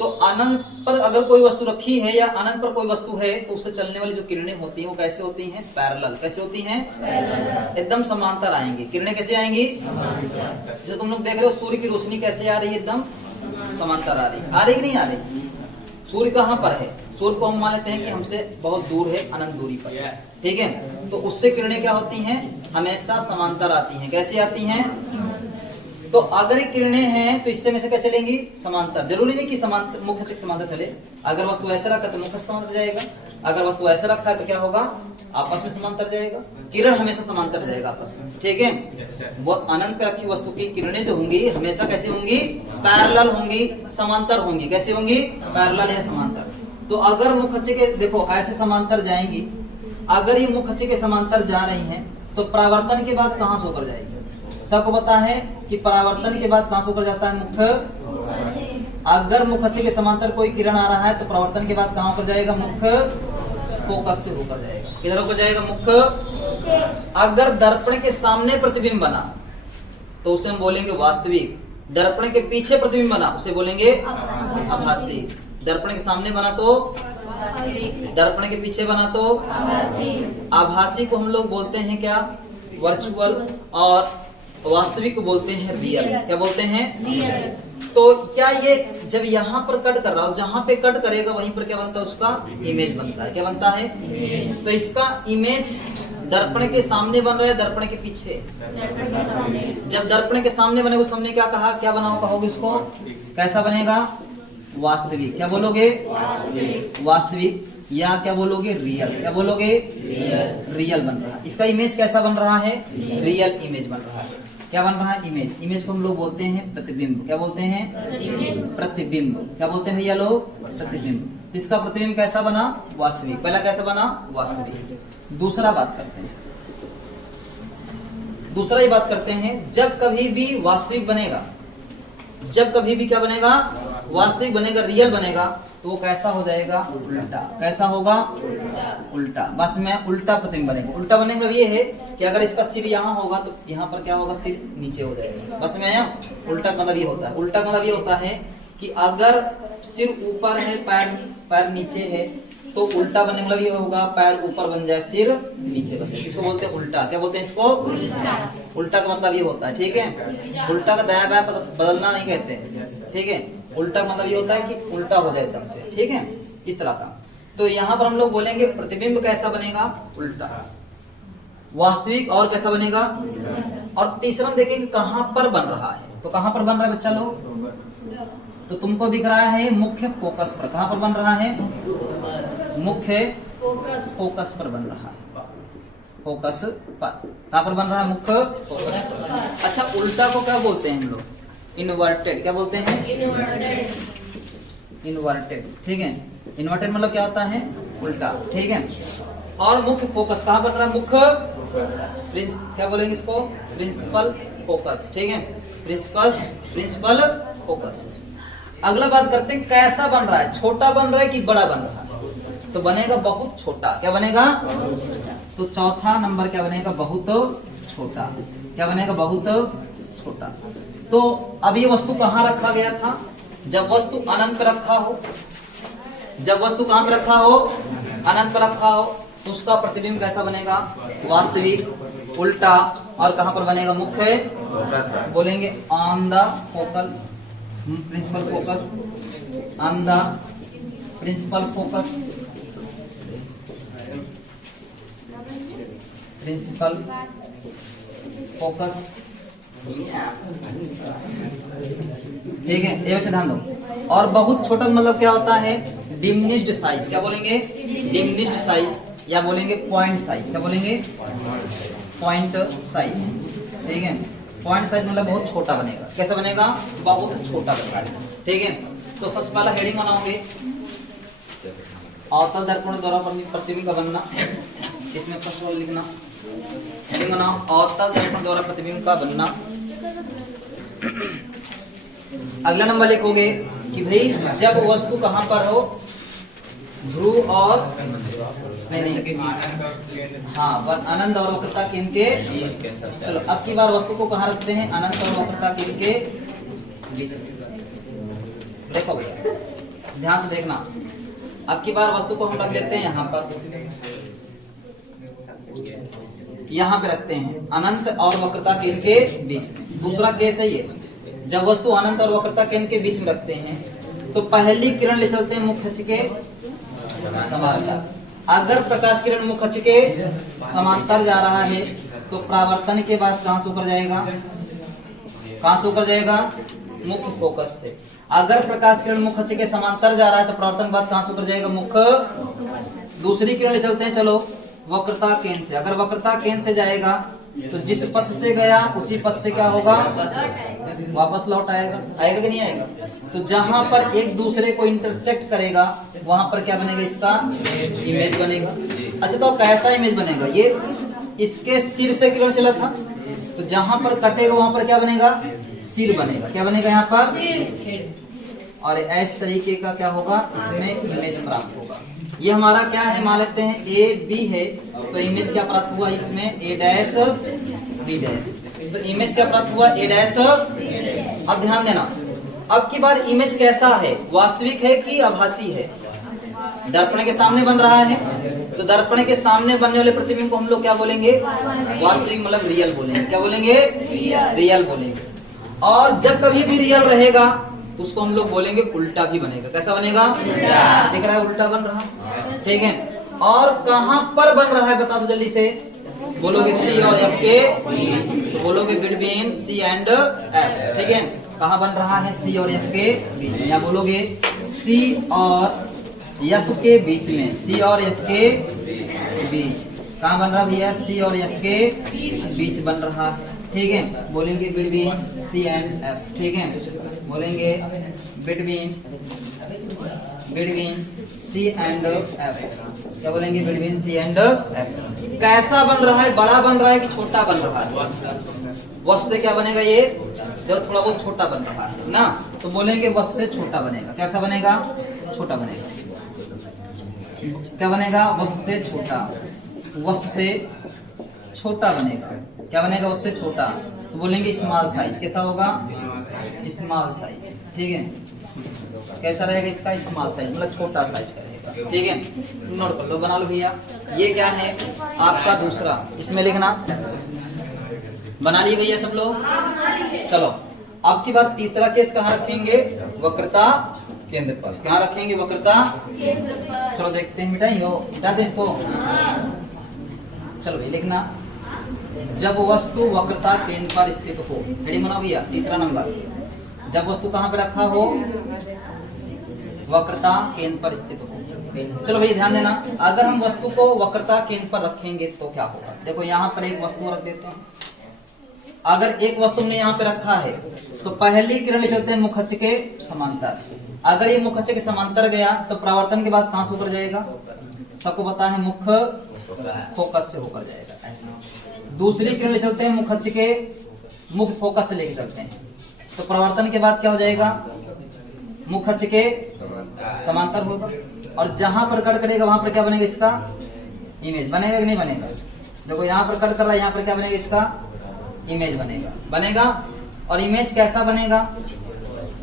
तो अनंत पर अगर कोई वस्तु रखी है या अनंत पर कोई वस्तु है तो उससे चलने वाली जो किरणें होती हैं वो कैसे होती हैं, पैरेलल। कैसे होती हैं, एकदम समांतर आएंगी। किरणें कैसे आएंगी, जैसे तुम लोग देख रहे हो सूर्य की रोशनी कैसे आ रही है, एकदम समांतर आ रही है। आ रही कि नहीं आ रही। सूर्य कहाँ पर है, सूर्य को हम मान लेते हैं कि हमसे बहुत दूर है, अनंत दूरी पर, ठीक है। तो उससे किरणें क्या होती हैं, हमेशा समांतर आती हैं। कैसे आती हैं, तो अगर ये किरणें हैं तो इससे में से क्या चलेंगी, समांतर। जरूरी नहीं कि समांतर मुख्य से समांतर चले। अगर वस्तु ऐसे रखा तो मुख्य से समांतर जाएगा, अगर वस्तु ऐसे रखा है तो क्या होगा, आपस में समांतर जाएगा। किरण हमेशा समांतर जाएगा आपस में, ठीक है। वो अनंत पे रखी वस्तु की किरणें जो होंगी हमेशा कैसे होंगी, पैरेलल होंगी, समांतर होंगी। कैसे होंगी, पैरेलल या समांतर। तो अगर मुख्य के देखो ऐसे समांतर जाएंगी, अगर ये मुख्य के समांतर जा रही हैं तो परावर्तन के बाद कहां से होकर जाएगी, सबको पता है कि परावर्तन के बाद कहां से होकर जाता है, मुख्य। अगर मुख्य के समांतर कोई किरण आ रहा है तो परावर्तन के बाद कहां होकर जाएगा, मुख्य फोकस से होकर जाएगा। किधर होकर जाएगा, मुख्य। अगर दर्पण के सामने प्रतिबिंब बना तो उसे हम बोलेंगे वास्तविक। दर्पण के पीछे प्रतिबिंब बना उसे बोलेंगे आभासी। दर्पण के सामने बना तो, दर्पण के पीछे बना तो आभासी को हम लोग बोलते हैं क्या, वर्चुअल। और वास्तविक को बोलते हैं रियल। क्या बोलते हैं, रियल। तो क्या ये जब यहाँ पर कट कर रहा हो, जहाँ पे कट करेगा वहीं पर क्या बनता है, उसका इमेज बनता है। क्या बनता है, तो इसका इमेज दर्पण के सामने बन रहा है, दर्पण के पीछे। जब दर्पण के सामने बने उस हमने क्या कहा, क्या बनाओ कहोगे उसको, कैसा बनेगा, वास्तविक। क्या बोलोगे, वास्तविक। या क्या बोलोगे, रियल। क्या बोलोगे, रियल बन रहा है। इसका इमेज कैसा बन रहा है, रियल इमेज बन रहा है। क्या बन रहा है, इमेज। इमेज को हम लोग बोलते हैं प्रतिबिंब। क्या बोलते हैं, प्रतिबिंब। क्या बोलते हैं भैया लोग, प्रतिबिंब। इसका प्रतिबिंब कैसा बना, वास्तविक। पहला कैसा बना, वास्तविक। दूसरा बात करते हैं, दूसरा ही बात करते हैं, जब कभी भी वास्तविक बनेगा, जब कभी भी क्या बनेगा, वास्तविक बनेगा, रियल बनेगा, तो वो कैसा हो जाएगा, उल्टा। कैसा होगा, उल्टा। बस में उल्टा प्रतिबिंब बनेगा। उल्टा बनने का मतलब ये है कि अगर इसका सिर यहाँ होगा तो यहाँ पर क्या होगा, सिर नीचे हो जाएगा। बस में आया। उल्टा मतलब ये होता है, उल्टा मतलब ये होता है कि अगर सिर ऊपर है, पैर नीचे है, तो उल्टा बनने मतलब ये होगा, पैर ऊपर बन जाए, सिर नीचे बन जाए। इसको बोलते हैं उल्टा। क्या बोलते हैं इसको, उल्टा का मतलब ये होता है, ठीक है। उल्टा का दाया बाया बदलना नहीं कहते, ठीक है। उल्टा मतलब ये होता है कि उल्टा हो जाए एकदम से, ठीक है, इस तरह का। तो यहाँ पर हम लोग बोलेंगे प्रतिबिंब कैसा बनेगा, उल्टा। वास्तविक और कैसा बनेगा, और तीसरा देखेंगे कहां पर बन रहा है। तो कहां पर बन रहा है बच्चा लोग, तो तुमको दिख रहा है मुख्य फोकस पर। कहां पर बन रहा है, मुख्य फोकस पर बन रहा है। फोकस पर कहां पर बन रहा है, मुख्य फोकस पर। अच्छा, उल्टा को क्या बोलते हैं हम लोग, इन्वर्टेड। क्या बोलते हैं, इन्वर्टेड, ठीक है। इन्वर्टेड मतलब क्या होता है, उल्टा, ठीक है। और मुख्य फोकस कहां बन रहा है, मुख्य क्या बोलेंगे इसको, प्रिंसिपल फोकस, ठीक है। Principal focus. अगला बात करते हैं कैसा बन रहा है, छोटा बन रहा है कि बड़ा बन रहा है। तो बनेगा बहुत छोटा। क्या बनेगा, तो चौथा नंबर क्या बनेगा, बहुत छोटा। क्या बनेगा, बहुत छोटा। तो अब ये वस्तु कहाँ रखा गया था, जब वस्तु अनंत पर रखा हो। जब वस्तु कहाँ पे रखा हो, अनंत पर रखा हो, तो उसका प्रतिबिंब कैसा बनेगा, वास्तविक, उल्टा। और कहां पर बनेगा, मुख्य। बोलेंगे on the focal principal focus, on the principal focus, principal focus, ठीक है, ये बच्चे ध्यान दो। और बहुत छोटा मतलब क्या होता है, डिमिनिश्ड साइज, क्या बोलेंगे, डिमिनिश्ड साइज, या बोलेंगे पॉइंट साइज, क्या बोलेंगे, पॉइंट साइज, ठीक है। पॉइंट साइज मतलब बहुत छोटा बनेगा, कैसा बनेगा, बहुत छोटा बनेगा, ठीक है। तो सबसे पहला हेडिंग बनाओगे, अवतल दर्पण द्वारा प्रतिबिंब का बनना, इसमें फर्स्ट वाला लिखना, हेडिंग बनाओ, अवतल दर्पण द्वारा प्रतिबिंब का बनना। अगला नंबर लिखोगे कि भाई जब वस्तु कहां पर हो, ध्रुव और नहीं हाँ अनंत और वक्रता केंद्र के, चलो अब की बार वस्तु को कहां रखते हैं, अनंत और वक्रता केंद्र के बीच। देखो भैया ध्यान से देखना, अब की बार वस्तु को हम रख देते हैं यहाँ पर, यहाँ पे रखते हैं अनंत और वक्रता केंद्र के बीच। दूसरा केस है ये, जब वस्तु अनंत और वक्रता केंद्र के बीच में रखते हैं तो पहली किरण ले चलते हैं मुख्य अक्ष के समांतर। अगर प्रकाश किरण मुख्य अक्ष के समांतर जा रहा है तो परावर्तन के बाद कहां से होकर जाएगा, कहां से होकर जाएगा, मुख्य फोकस से। अगर प्रकाश किरण मुख्य अक्ष के समांतर जा रहा है तो परावर्तन के बाद कहां से होकर जाएगा, मुख्य। दूसरी किरण ले चलते हैं, चलो वक्रता केंद्र से। अगर वक्रता केंद्र से जाएगा तो जिस पथ से गया उसी पथ से क्या होगा, वापस लौट आएगा, आएगा कि नहीं आएगा। तो जहां पर एक दूसरे को इंटरसेक्ट करेगा वहां पर क्या बनेगा, इसका इमेज बनेगा। अच्छा तो कैसा इमेज बनेगा, ये इसके सिर से किरण चला था तो जहां पर कटेगा वहां पर क्या बनेगा, सिर बनेगा, क्या बनेगा यहाँ पर, और इस तरीके का क्या होगा, इसमें इमेज प्राप्त होगा। ये हमारा क्या है, मान लेते हैं ए बी है तो इमेज क्या प्राप्त हुआ, इसमें ए डैश बी डैश, तो इमेज क्या प्राप्त हुआ, ए डैश। अब ध्यान देना, अब की बार इमेज कैसा है, वास्तविक है कि आभासी है। दर्पण के सामने बन रहा है तो दर्पण के सामने बनने वाले प्रतिबिंब को हम लोग क्या बोलेंगे, वास्तविक मतलब रियल बोलेंगे, क्या बोलेंगे, रियल बोलेंगे। और जब कभी भी रियल रहेगा तो उसको हम लोग बोलेंगे उल्टा भी बनेगा, कैसा बनेगा, दिख रहा है उल्टा बन रहा, ठीक है। और कहां पर बन रहा है बता दो जल्दी से, बोलोगे सी और एफ के, बोलोगे बिटवीन सी एंड एफ, ठीक है। कहां बन रहा है, सी और एफ के बीच में, या बोलोगे सी और एफ के बीच में, सी और एफ के बीच। कहां बन रहा भैया, सी और एफ के बीच बन रहा है, ठीक है। बोलेंगे बिटवीन सी एंड एफ, ठीक है, बोलेंगे बिटवीन सी एंड एफ, क्या बोलेंगे, बिटवीन सी एंड एफ। कैसा बन रहा है, बड़ा बन रहा है कि छोटा बन रहा है, वस्तु से क्या बनेगा, ये जो थोड़ा बहुत छोटा बन रहा है ना, तो बोलेंगे वस्तु से छोटा बनेगा, कैसा बनेगा, छोटा बनेगा, क्या बनेगा, वस्तु से छोटा, वस्तु से छोटा बनेगा, क्या बनेगा, उससे छोटा, तो बोलेंगे स्मॉल साइज, कैसा होगा, स्मॉल साइज, ठीक है। कैसा रहेगा इसका, स्मॉल साइज मतलब छोटा साइज का रहेगा, ठीक है। नोट कर लो, बना लो भैया। ये क्या है आपका दूसरा, इसमें लिखना, बना लिए भैया सब लोग, चलो अब की बार तीसरा केस कहाँ रखेंगे, वक्रता केंद्र पर, कहाँ रखेंगे, वक्रता केंद्र पर। चलो देखते हैं, मिटा दो इसको, चलो ये लिखना, जब वस्तु वक्रता केंद्र पर स्थित हो, हेडिंग बनाओ भैया, तीसरा नंबर, जब वस्तु कहां पे रखा हो, वक्रता केंद्र पर स्थित हो। चलो भैया ध्यान देना, अगर हम वस्तु को वक्रता केंद्र पर रखेंगे तो क्या होगा, देखो यहाँ पर एक वस्तु रख देते हैं। अगर एक वस्तु ने यहाँ पे रखा है तो पहली किरण ले चलते हैं मुख्य अक्ष के समांतर। अगर ये मुख्य अक्ष के समांतर गया तो परावर्तन के बाद कहां से होकर जाएगा, सबको पता है, मुख्य फोकस से होकर जाएगा, ऐसा। दूसरी किरण ले चलते हैं मुख्य अक्ष के मुख्य फोकस से लेके चलते हैं तो परावर्तन के बाद क्या हो जाएगा, मुख्य अक्ष के समांतर होगा, और जहां पर कट करेगा वहां पर क्या बनेगा, इसका इमेज बनेगा कि नहीं बनेगा। देखो यहाँ पर कट कर रहा है, यहाँ पर क्या बनेगा, इसका इमेज बनेगा। और इमेज कैसा बनेगा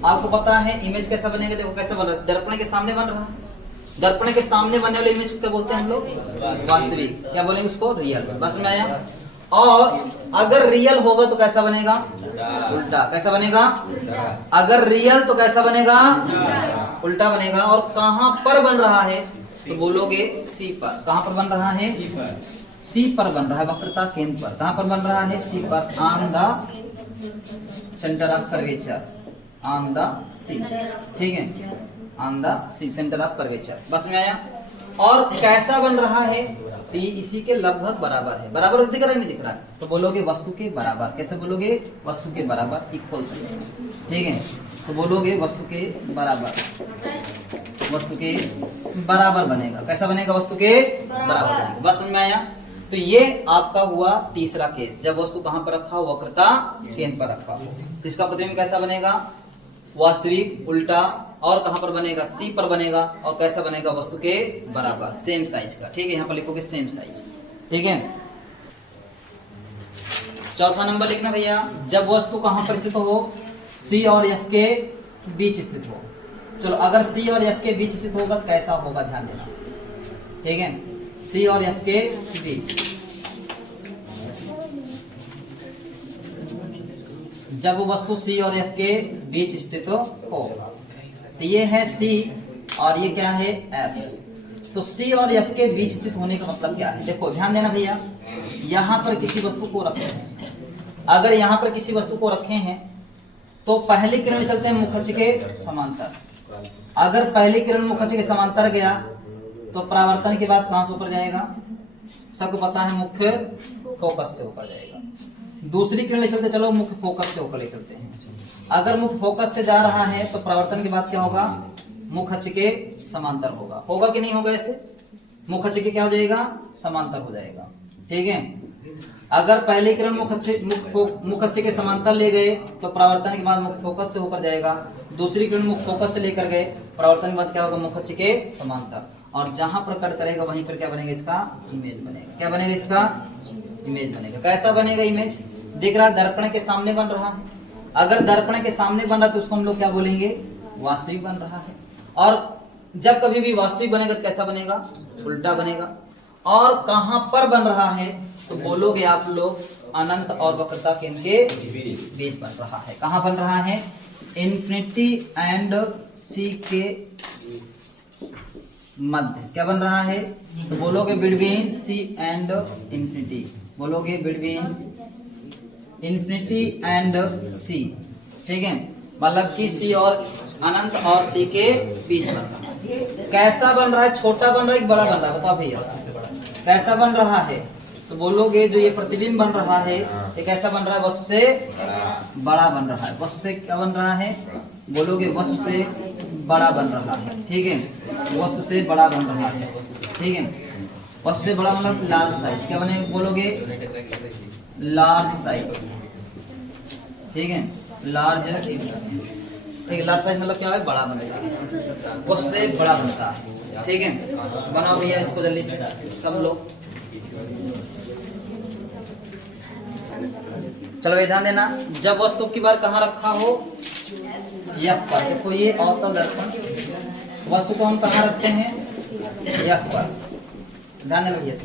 आपको पता है, इमेज कैसा बनेगा, देखो कैसा बन रहा है, दर्पण के सामने बन रहा है, दर्पण के सामने बनने वाले इमेज को क्या बोलते हैं हम लोग, वास्तविक, क्या बोलेंगे उसको, रियल, बस में आया। और अगर रियल होगा तो कैसा बनेगा, उल्टा, कैसा बनेगा, अगर रियल तो कैसा बनेगा, उल्टा बनेगा। और कहां पर बन रहा है तो बोलोगे सी पर। कहां पर बन रहा है? सी पर बन रहा है, वक्रता केंद्र पर। कहां पर बन रहा है? सी पर। On the centre of curvature, on the C, ठीक है, on the C centre of curvature. बस में आया। और कैसा बन रहा है? तो ये इसी के लगभग बराबर है। बराबर दिख रहा है, नहीं दिख रहा है? तो बोलोगे वस्तु के बराबर। कैसे बोलोगे? वस्तु के बराबर, इक्वल साइन, ठीक है। तो बोलोगे वस्तु के बराबर, वस्तु के बराबर बनेगा। कैसा बनेगा? वस्तु के बराबर बनेगा। बस समझ में आया? तो ये आपका हुआ तीसरा केस, जब वस्तु कहां पर रखा हो? वक्रता केंद्र पर रखा हो। इसका प्रतिबिंब कैसा बनेगा? वास्तविक, उल्टा, और कहां पर बनेगा? सी पर बनेगा। और कैसा बनेगा? वस्तु के बराबर, सेम साइज का, ठीक है। यहां पर लिखोगे सेम साइज, ठीक है। चौथा नंबर लिखना भैया, जब वस्तु कहां पर स्थित हो? सी और एफ के बीच स्थित हो। चलो, अगर सी और एफ के बीच स्थित होगा कैसा होगा, ध्यान देना, ठीक है। सी और एफ के बीच, जब वस्तु सी और एफ के बीच स्थित हो, तो ये है सी और ये क्या है? एफ। तो सी और एफ के बीच स्थित होने का मतलब क्या है? देखो ध्यान देना भैया, यहां पर किसी वस्तु को रखे हैं। अगर यहां पर किसी वस्तु को रखे हैं तो पहली किरण चलते हैं मुखच्छ के समांतर। अगर पहली किरण मुखच्छ के समांतर गया तो परावर्तन के बाद कहां से ऊपर जाएगा? सबको पता है, मुख्य फोकस से ऊपर जाएगा। दूसरी किरण ले चलते, चलो मुख्य फोकस से ऊपर ले चलते हैं। अगर मुख्य फोकस से जा रहा है तो परावर्तन के बाद क्या होगा? मुखच्छ के समांतर होगा। होगा कि नहीं होगा? ऐसे मुखच्छ के क्या हो जाएगा? समांतर हो जाएगा, ठीक है। अगर पहली किरण मुखच्छ के समांतर ले गए तो परावर्तन के बाद मुख्य फोकस से ऊपर जाएगा। दूसरी किरण मुख्य फोकस से लेकर गए, परावर्तन के बाद क्या होगा? मुखच्छ के समांतर। और जहां पर कट करेगा वहीं पर क्या बनेगा? इसका इमेज बनेगा। क्या बनेगा? इसका इमेज बनेगा। कैसा बनेगा इमेज? दिख रहा है, दर्पण के सामने बन रहा है। अगर दर्पण के सामने बन रहा है तो उसको हम लोग क्या बोलेंगे? वास्तविक बन रहा है। और जब कभी भी वास्तविक बनेगा तो कैसा बनेगा? उल्टा बनेगा। और कहां पर बन रहा है तो बोलोगे आप लोग अनंत और वक्रता केंद्र के बीच बन रहा है। कहां बन रहा है? इन्फिनिटी एंड सी के मध्य क्या बन रहा है? तो बोलोगे बिटवीन सी एंड इन्फिनिटी। बोलोगे बिटवीन इन्फिनिटी एंड सी, ठीक है। मतलब कि सी और अनंत और सी के बीच बन रहा है। कैसा बन रहा है? छोटा बन रहा है कि बड़ा बन रहा है? बताओ भैया, कैसा बन रहा है? तो बोलोगे जो ये प्रतिबिंब बन रहा है ये कैसा बन रहा है? वस्तु से बड़ा बन रहा है। वस्तु से क्या बन रहा है? बोलोगे वस्तु से बड़ा बन रहा है, ठीक है। वस्तु से बड़ा बन रहा है, ठीक है। वस्तु से बड़ा मतलब लार्ज साइज। क्या बने? बोलोगे लार्ज साइज, ठीक है। लार्ज, ठीक है। लार्ज साइज मतलब क्या है? बड़ा बनता है, वस्तु से बड़ा बनता है, ठीक है। बनाओ भैया इसको जल्दी से सब लोग। चलो ध्यान देना, जब वस्तु की बार कहाँ रखा हो? यफ पर। देखो ये अवतल दर्पण, वस्तु को हम कहाँ रखते हैं? यफ पर। ध्यान देना भैया,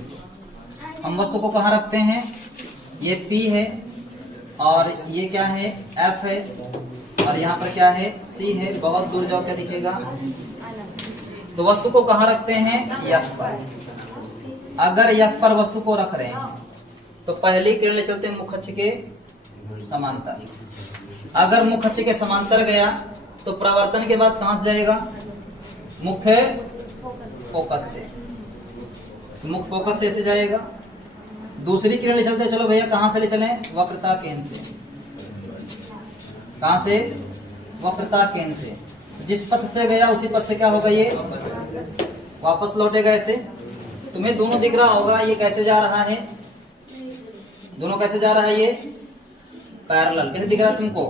हम वस्तु को कहाँ रखते हैं? ये P है और ये क्या है? F है और यहाँ पर क्या है? C है। बहुत दूर जाओ क्या दिखेगा? तो वस्तु को कहाँ रखते हैं? यफ पर। अगर यफ पर वस्तु को रख रहे हैं तो पहली किरण ले चलते हैं मुखच्छ के समांतर। अगर मुखच्छ के समांतर गया तो परावर्तन के बाद कहां से जाएगा? मुख्य फोकस से। मुख्य फोकस से ऐसे जाएगा। दूसरी किरण ले चलते हैं, चलो भैया कहां से ले चलें? वक्रता केंद्र से। कहां से? वक्रता केंद्र से। जिस पथ से गया उसी पथ से क्या होगा? ये वापस लौटेगा ऐसे। तुम्हें दोनों दिख रहा होगा, ये कैसे जा रहा है? दोनों कैसे जा रहा है? ये पैरेलल। कैसे दिख रहा है तुमको?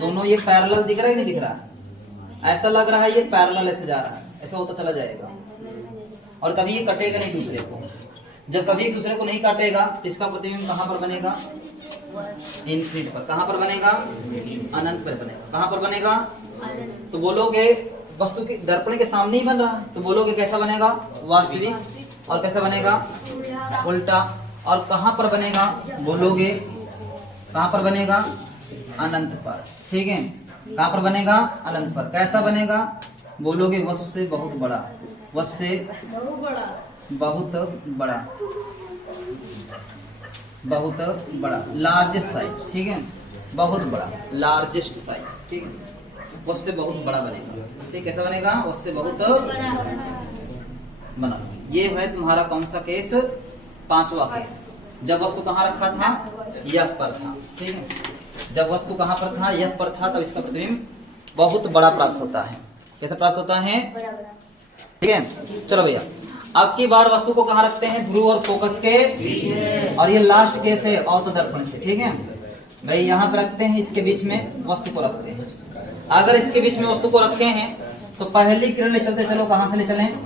दोनों ये पैरेलल दिख रहा है कि नहीं दिख रहा? ऐसा लग रहा है ये पैरेलल ऐसे जा रहा है, ऐसा होता चला जाएगा। और कभी ये कटेगा नहीं दूसरे को। जब कभी एक दूसरे को नहीं काटेगा तो इसका प्रतिबिंब कहां पर बनेगा? इन्फिनिट पर। कहां पर बनेगा? अनंत पर बनेगा। कहां पर बनेगा? तो बोलोगे वस्तु के दर्पण के सामने ही बन रहा है, तो बोलोगे कैसा बनेगा? वास्तविक। और कैसा बनेगा? उल्टा। और कहां पर बनेगा? बोलोगे कहां पर बनेगा? अनंत पर, ठीक है। कहाँ पर बनेगा? अनंत पर। कैसा बनेगा? बोलोगे वस्तु से बहुत बड़ा, वस्तु से बहुत बड़ा, बहुत बड़ा, लार्जेस्ट साइज, ठीक है, बहुत बड़ा, लार्जेस्ट साइज, ठीक है, उससे बहुत बड़ा बनेगा, ठीक, कैसा बनेगा? उससे बहुत बना। ये है तुम्हारा कौन सा केस? पांचवा केस। जब वस्तु कहाँ रखा था? यह पर था, ठीक है, जब वस्तु कहाँ पर था? यह पर था, तब इसका प्रतिबिंब बहुत बड़ा प्राप्त होता है। कैसा प्राप्त होता है? ठीक है। चलो भैया, अब की बार वस्तु को कहाँ रखते हैं? ध्रुव और फोकस के बीच में। और ये लास्ट केस है औत दर्पण से, ठीक है भाई, यहाँ पे रखते हैं, इसके बीच में वस्तु को रखते हैं। अगर इसके बीच में वस्तु को रखे हैं तो पहली किरण ले चलते, चलो कहाँ से ले चलें?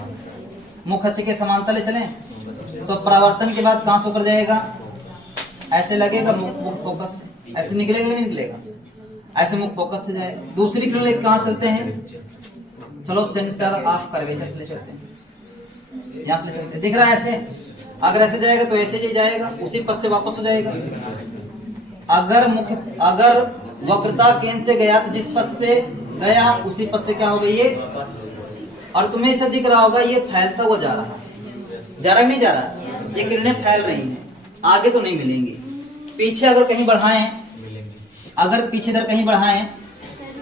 मुख अक्ष के समांतर ले चलें, तो परावर्तन के बाद कहाँ से होकर जाएगा? ऐसे लगेगा मुख फोकस, ऐसे निकलेगा नहीं निकलेगा? ऐसे मुख फोकस से जाएगा। दूसरी किरण लेकर कहाँ चलते हैं? चलो सेंटर ऑफ कर्वेचर ले चलते हैं, यहाँ से ले चलते हैं, दिख रहा है ऐसे? अगर ऐसे जाएगा तो ऐसे ही जाएगा, उसी पथ से वापस हो जाएगा। अगर वक्रता केंद्र से गया तो जिस पथ से गया उसी पथ से क्या होगा ये? और तुम्हें ऐसा दिख रहा होगा ये फैलता हुआ जा रहा है, जा रहा नहीं जा रहा? ये किरणें फैल रही हैं, आगे तो नहीं मिलेंगी, पीछे अगर कहीं बढ़ाएं, अगर पीछे इधर कहीं बढ़ाएं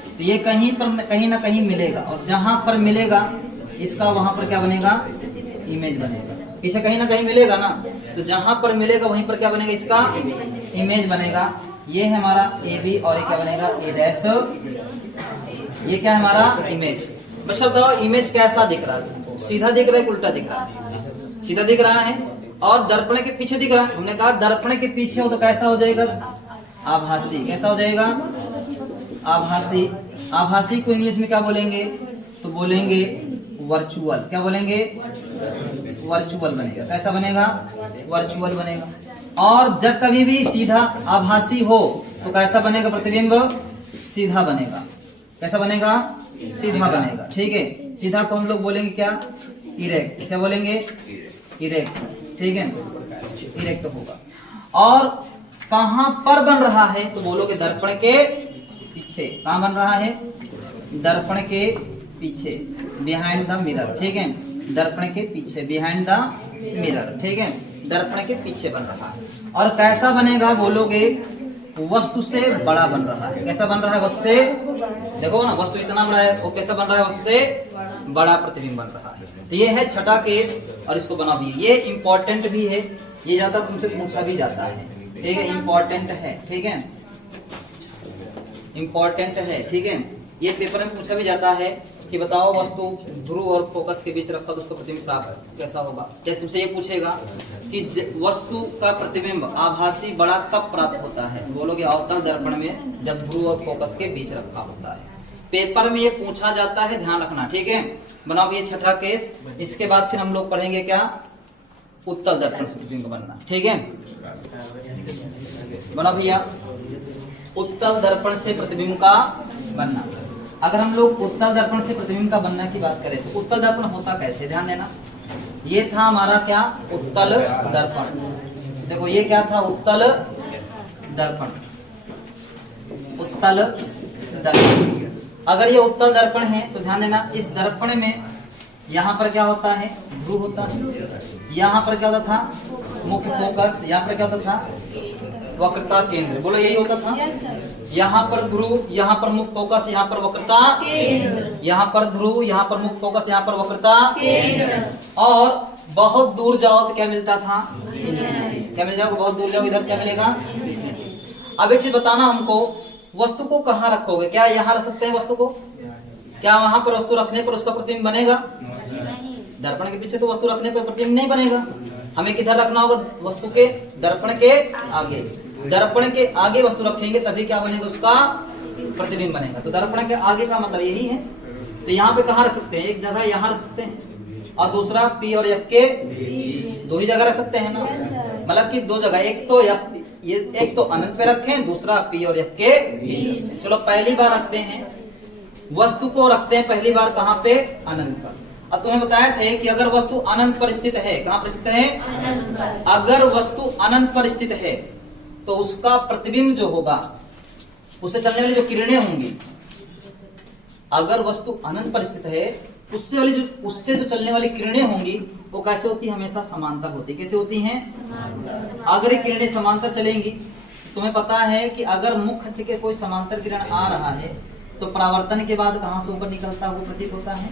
तो ये कहीं पर कहीं ना कहीं मिलेगा, और जहां पर मिलेगा इसका वहां पर क्या बनेगा? इमेज बनेगा। पीछे कहीं ना कहीं मिलेगा ना, तो जहां पर मिलेगा वहीं पर क्या बनेगा? इसका इमेज बनेगा। ये है हमारा ए बी, और ये क्या बनेगा? ए डैश। ये क्या है हमारा? इमेज। बस बताओ इमेज कैसा दिख रहा है? सीधा दिख रहा है, उल्टा दिख रहा है? सीधा दिख रहा है, और दर्पण के पीछे दिख रहा है। हमने कहा दर्पण के पीछे हो तो कैसा हो जाएगा? आभासी। कैसा हो जाएगा? आभासी। आभासी को इंग्लिश में क्या बोलेंगे? तो बोलेंगे वर्चुअल। क्या बोलेंगे? वर्चुअल बनेगा। कैसा बनेगा? वर्चुअल बनेगा। और जब कभी भी सीधा आभासी हो तो कैसा बनेगा? प्रतिबिंब सीधा बनेगा। कैसा बनेगा? सीधा बनेगा, ठीक है। सीधा को हम लोग बोलेंगे क्या? इरेक्ट। क्या बोलेंगे? इरेक्ट, ठीक है, इरेक्ट होगा। और कहां पर बन रहा है? तो बोलोगे दर्पण के पीछे। कहां बन रहा है? दर्पण के पीछे, बिहाइंड द मिरर, ठीक है, दर्पण के पीछे, बिहाइंड द मिरर, ठीक है, दर्पण के पीछे बन रहा है। और कैसा बनेगा? बोलोगे वस्तु से बड़ा बन रहा है। कैसा बन रहा है? वस्तु से, देखो ना, वस्तु इतना बड़ा है, वो कैसा बन रहा है? वस्तु से बड़ा प्रतिबिंब बन रहा है। तो ये है छठा केस, और इसको बना भी, ये इंपॉर्टेंट भी है, ये ज्यादा तुमसे पूछा भी जाता है, ठीक है, इंपॉर्टेंट है, ठीक है, इंपॉर्टेंट है, ठीक है। ये पेपर में पूछा भी जाता है कि बताओ वस्तु ध्रुव और फोकस के बीच रखा तो उसका प्रतिबिंब प्राप्त कैसा होगा। या तुमसे ये पूछेगा कि वस्तु का प्रतिबिंब आभासी बड़ा कब प्राप्त होता है? बोलोगे अवतल दर्पण में, जब ध्रुव और फोकस के बीच रखा होता है। पेपर में ये पूछा जाता है, ध्यान रखना, ठीक है। बनाओ ये छठा केस। इसके बाद फिर हम लोग पढ़ेंगे क्या? उत्तल दर्पण से प्रतिबिंब बनना, ठीक है। बनाओ भैया, उत्तल दर्पण से प्रतिबिंब का बनना। अगर हम लोग उत्तल दर्पण से प्रतिबिंब का बनना की बात करें तो उत्तल दर्पण होता कैसे? ध्यान देना, ये था हमारा क्या? उत्तल दर्पण। देखो ये क्या था? उत्तल दर्पण। उत्तल दर्पण। अगर ये उत्तल दर्पण है तो ध्यान देना, इस दर्पण में यहाँ पर क्या होता है? ध्रुव होता है। यहाँ पर क्या होता था? मुख्य फोकस। यहाँ पर क्या होता था? वक्रता केंद्र। बोलो यही होता था। यहाँ पर ध्रुव, यहाँ पर मुख्य फोकस, यहाँ पर वक्रता केंद्र। यहाँ पर ध्रुव, यहाँ पर मुख्य फोकस, यहाँ पर वक्रता केंद्र। और बहुत दूर जाओ तो क्या मिलता था? क्या मिल जाएगा? बहुत दूर जाओ इधर क्या मिलेगा? अब एक चीज बताना हमको, वस्तु को कहाँ रखोगे? क्या यहाँ रख सकते हैं वस्तु को? क्या वहां पर वस्तु रखने पर उसका प्रतिबिंब बनेगा? दर्पण के पीछे तो वस्तु रखने पर प्रतिबिंब नहीं बनेगा। हमें किधर रखना होगा? वस्तु के दर्पण के आगे। दर्पण के आगे वस्तु रखेंगे तभी क्या बनेगा? उसका प्रतिबिंब बनेगा। तो दर्पण के आगे का मतलब यही है। तो यहाँ पे कहाँ रख सकते हैं? एक जगह यहाँ रख सकते हैं, और दूसरा पी और एफ के दो ही जगह रख सकते हैं ना। मतलब कि दो जगह, एक तो एफ, ये एक तो अनंत पे रखें, दूसरा पी और एफ के बीच। चलो पहली बार रखते हैं, वस्तु को रखते हैं पहली बार कहाँ पे? अनंत पर। अब तुम्हें बताया थे कि अगर वस्तु अनंत पर स्थित है, कहाँ पर स्थित है? अगर वस्तु अनंत पर स्थित है तो उसका प्रतिबिंब जो होगा, उसे चलने वाली जो किरणें होंगी अगर वस्तु अनंत पर स्थित है, उससे जो चलने वाली किरणें होंगी वो कैसे होती है? हमेशा समांतर होती है। कैसे होती हैं? अगर ये किरणें समांतर चलेंगी, तुम्हें पता है कि अगर मुख्य अक्ष के कोई समांतर किरण आ रहा है तो परावर्तन के बाद कहां से होकर निकलता हुआ प्रतीत होता है?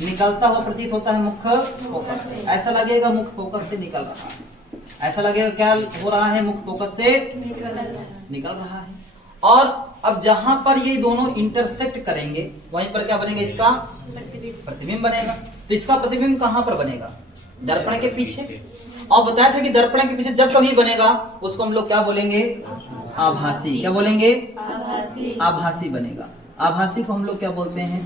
निकलता हुआ प्रतीत होता है मुख्य फोकस से। ऐसा लगेगा मुख्य फोकस से निकल रहा है। ऐसा लगेगा क्या हो रहा है? मुख्य फोकस से निकल रहा है। और अब जहां पर ये दोनों इंटरसेक्ट करेंगे वहीं पर क्या बनेगा? इसका प्रतिबिंब बनेगा। तो इसका प्रतिबिंब कहां पर बनेगा? दर्पण के पीछे। और बताया था कि दर्पण के पीछे जब कभी बनेगा उसको हम लोग क्या बोलेंगे? आभासी। क्या बोलेंगे? आभासी बनेगा। आभासी को हम लोग क्या बोलते हैं?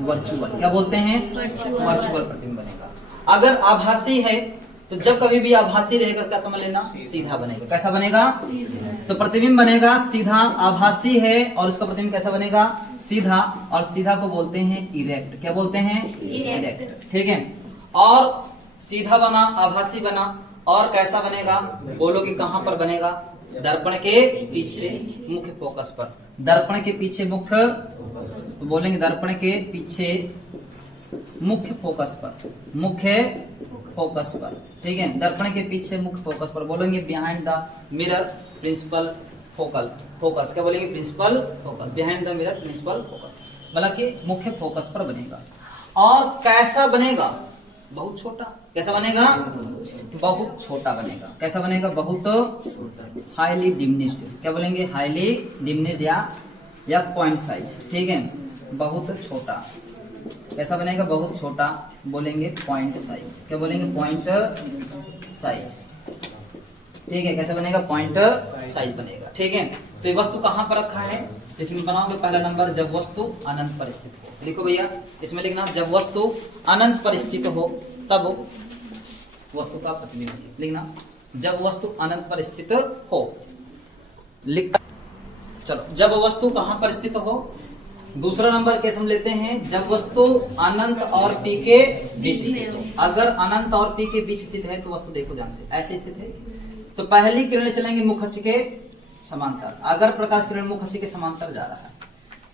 वर्चुअल। क्या बोलते हैं? वर्चुअल प्रतिबिंब बनेगा। अगर आभासी है तो जब कभी भी आभासी रहेगा क्या समझ लेना? सीधा बनेगा। कैसा बनेगा? तो प्रतिबिंब बनेगा सीधा। आभासी है और उसका प्रतिबिंब कैसा बनेगा? सीधा। और सीधा को बोलते हैं इरेक्ट। क्या बोलते हैं? इरेक्ट। ठीक है। और सीधा बना, आभासी बना, और कैसा बनेगा? बोलो कि कहां पर बनेगा? दर्पण के पीछे मुख्य फोकस पर। दर्पण के पीछे मुख्य, तो बोलेंगे दर्पण के पीछे मुख्य फोकस पर। मुख्य फोकस पर। ठीक है। दर्पण के पीछे मुख्य फोकस पर बोलेंगे behind the mirror principal focal focus. क्या बोलेंगे? Principal focus. Behind the mirror principal focus, मतलब कि मुख्य फोकस पर बनेगा। और कैसा बनेगा? बहुत छोटा। कैसा बनेगा? बहुत छोटा बनेगा। कैसा बनेगा? बहुत हाईली डिमिनिश्ड। क्या बोलेंगे? हाईली डिमिनिश्ड या पॉइंट साइज। ठीक है। बहुत छोटा। कैसा बनेगा? बहुत छोटा। बोलेंगे पॉइंट साइज। क्या बोलेंगे? Point size. ठीक है। कैसा बनेगा? पॉइंट साइज बनेगा। ठीक है। तो ये वस्तु कहां पर रखा है? इसमें बनाओगे पहला नंबर, जब वस्तु अनंत पर स्थित हो। लिखो भैया, इसमें लिखना जब वस्तु अनंत पर स्थित हो तब वस्तु का प्रतिबिंब लिखना। जब वस्तु अनंत पर स्थित हो लिखता। चलो, जब वस्तु कहां पर स्थित हो? दूसरा नंबर केस हम लेते हैं, जब वस्तु अनंत और पी के बीच स्थित हो। अगर अनंत और पी के बीच स्थित है तो वस्तु देखो ध्यान से, ऐसे स्थित है तो पहली किरणें चलेंगी मुख्य अक्ष के समांतर। अगर प्रकाश किरण मुख्य अक्ष के समांतर जा रहा है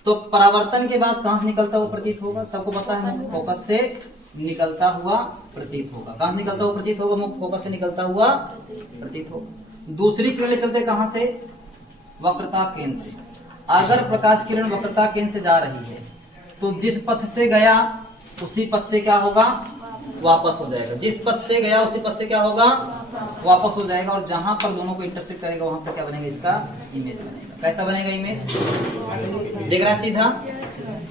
तो परावर्तन के बाद कहां से निकलता हुआ प्रतीत होगा? सबको पता है, मुख्य फोकस से निकलता हुआ प्रतीत होगा। कहां से निकलता हुआ प्रतीत होगा? मुख्य फोकस से निकलता हुआ प्रतीत होगा। दूसरी किरणें चलते कहां से? वक्रता केंद्र से। अगर प्रकाश किरण वक्रता केंद्र से जा रही है तो जिस पथ से गया उसी पथ से क्या होगा? वापस हो जाएगा। जिस पथ से गया उसी पथ से क्या होगा? वापस हो जाएगा। और जहां पर दोनों को इंटरसेक्ट करेगा वहां पर क्या बनेगा? इसका इमेज बनेगा। कैसा बनेगा? इमेज। देख रहा है सीधा?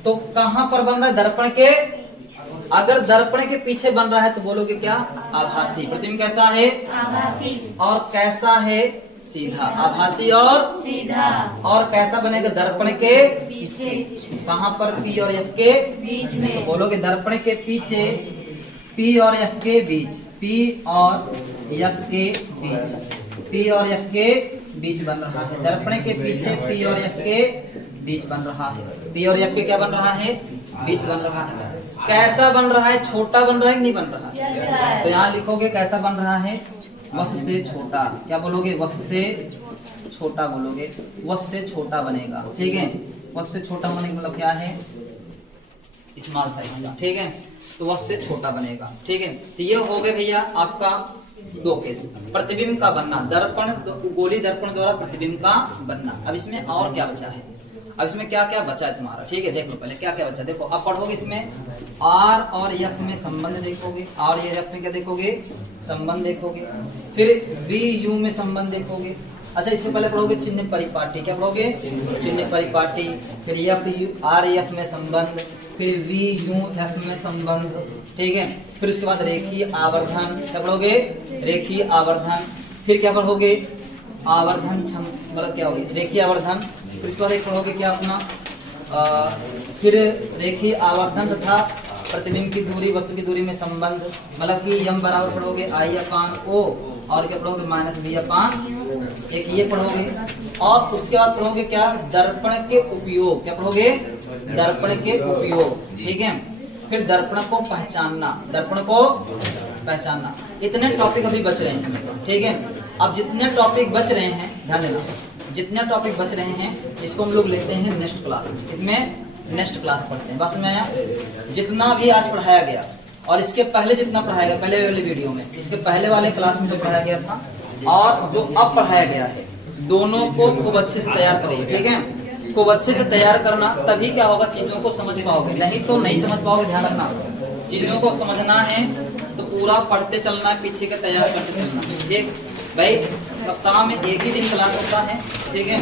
तो कहां पर बन रहा है? दर्पण के। अगर दर्पण के पीछे बन रहा है तो बोलोगे क्या? आभासी। प्रतिबिंब कैसा है? आभासी। और कैसा है? सीधा। आभासी और सीधा। और कैसा बनेगा? दर्पण के पीछे। कहां पर? पी और एफ के बीच में। तो बोलोगे दर्पण के पीछे पी और एफ के बीच। पी और एफ के बीच। पी और एफ के बीच बन रहा है। दर्पण के पीछे पी और एफ के बीच बन रहा है। पी और एफ के क्या बन रहा है? बीच बन रहा है। कैसा बन रहा है? छोटा बन रहा है कि नहीं बन रहा है? तो यहाँ लिखोगे कैसा बन रहा है? वस्तु से छोटा। क्या बोलोगे? वस्तु से छोटा बोलोगे। वस्तु से छोटा बनेगा। ठीक है। वस्तु से छोटा होने का मतलब क्या है? स्मॉल साइज का। ठीक है। तो वस्तु से छोटा बनेगा। ठीक है। तो ये हो गए भैया आपका दो केस। प्रतिबिंब का बनना, दर्पण गोली दर्पण द्वारा प्रतिबिंब का बनना। अब इसमें और क्या बचा है? अब इसमें क्या क्या बचा है तुम्हारा? ठीक है, देख लो पहले क्या क्या बचा। देखो अब पढ़ोगे इसमें आर और एफ में संबंध देखोगे। आर या एफ में क्या देखोगे? संबंध देखोगे। फिर वी यू में संबंध देखोगे। अच्छा, इससे पहले पढ़ोगे चिन्ह परिपाटी। क्या पढ़ोगे? चिन्ह परिपाटी। फिर एफ आर एफ में संबंध, फिर वी यू एफ में संबंध। ठीक है। फिर उसके बाद रेखीय आवर्धन। क्या पढ़ोगे? रेखीय आवर्धन। फिर क्या पढ़ोगे? आवर्धन मतलब क्या होगी? रेखीय आवर्धन। फिर उसके बाद एक पढ़ोगे क्या अपना फिर रेखीय आवर्धन तथा प्रतिबिंब की दूरी, वस्तु की दूरी में संबंध, मतलब कि यम बराबर पढ़ोगे आई अपान ओ, और क्या पढ़ोगे? माइनस बी अपान एक, ये पढ़ोगे। और उसके बाद पढ़ोगे क्या? दर्पण के उपयोग। क्या पढ़ोगे? दर्पण के उपयोग। ठीक है। फिर दर्पण को पहचानना। दर्पण को पहचानना। इतने टॉपिक अभी बच रहे हैं इसमें। ठीक है। अब जितने टॉपिक बच रहे हैं ध्यान देना, जितने टॉपिक बच रहे हैं इसको हम लोग लेते हैं नेक्स्ट क्लास में। इसमें नेक्स्ट क्लास पढ़ते हैं। बस मैं जितना भी आज पढ़ाया गया और इसके पहले जितना पढ़ाया गया, पहले वाले वीडियो में, इसके पहले वाले क्लास में जो पढ़ाया गया था और जो अब पढ़ाया गया है, दोनों को खूब अच्छे से तैयार करोगे, ठीक है। खूब अच्छे से तैयार करना, तभी क्या होगा, चीजों को समझ पाओगे, नहीं तो नहीं समझ पाओगे। ध्यान रखना, चीजों को समझना है तो पूरा पढ़ते चलना है, पीछे का तैयार करते चलना है, ठीक भाई। सप्ताह में एक ही दिन क्लास होता है, ठीक है।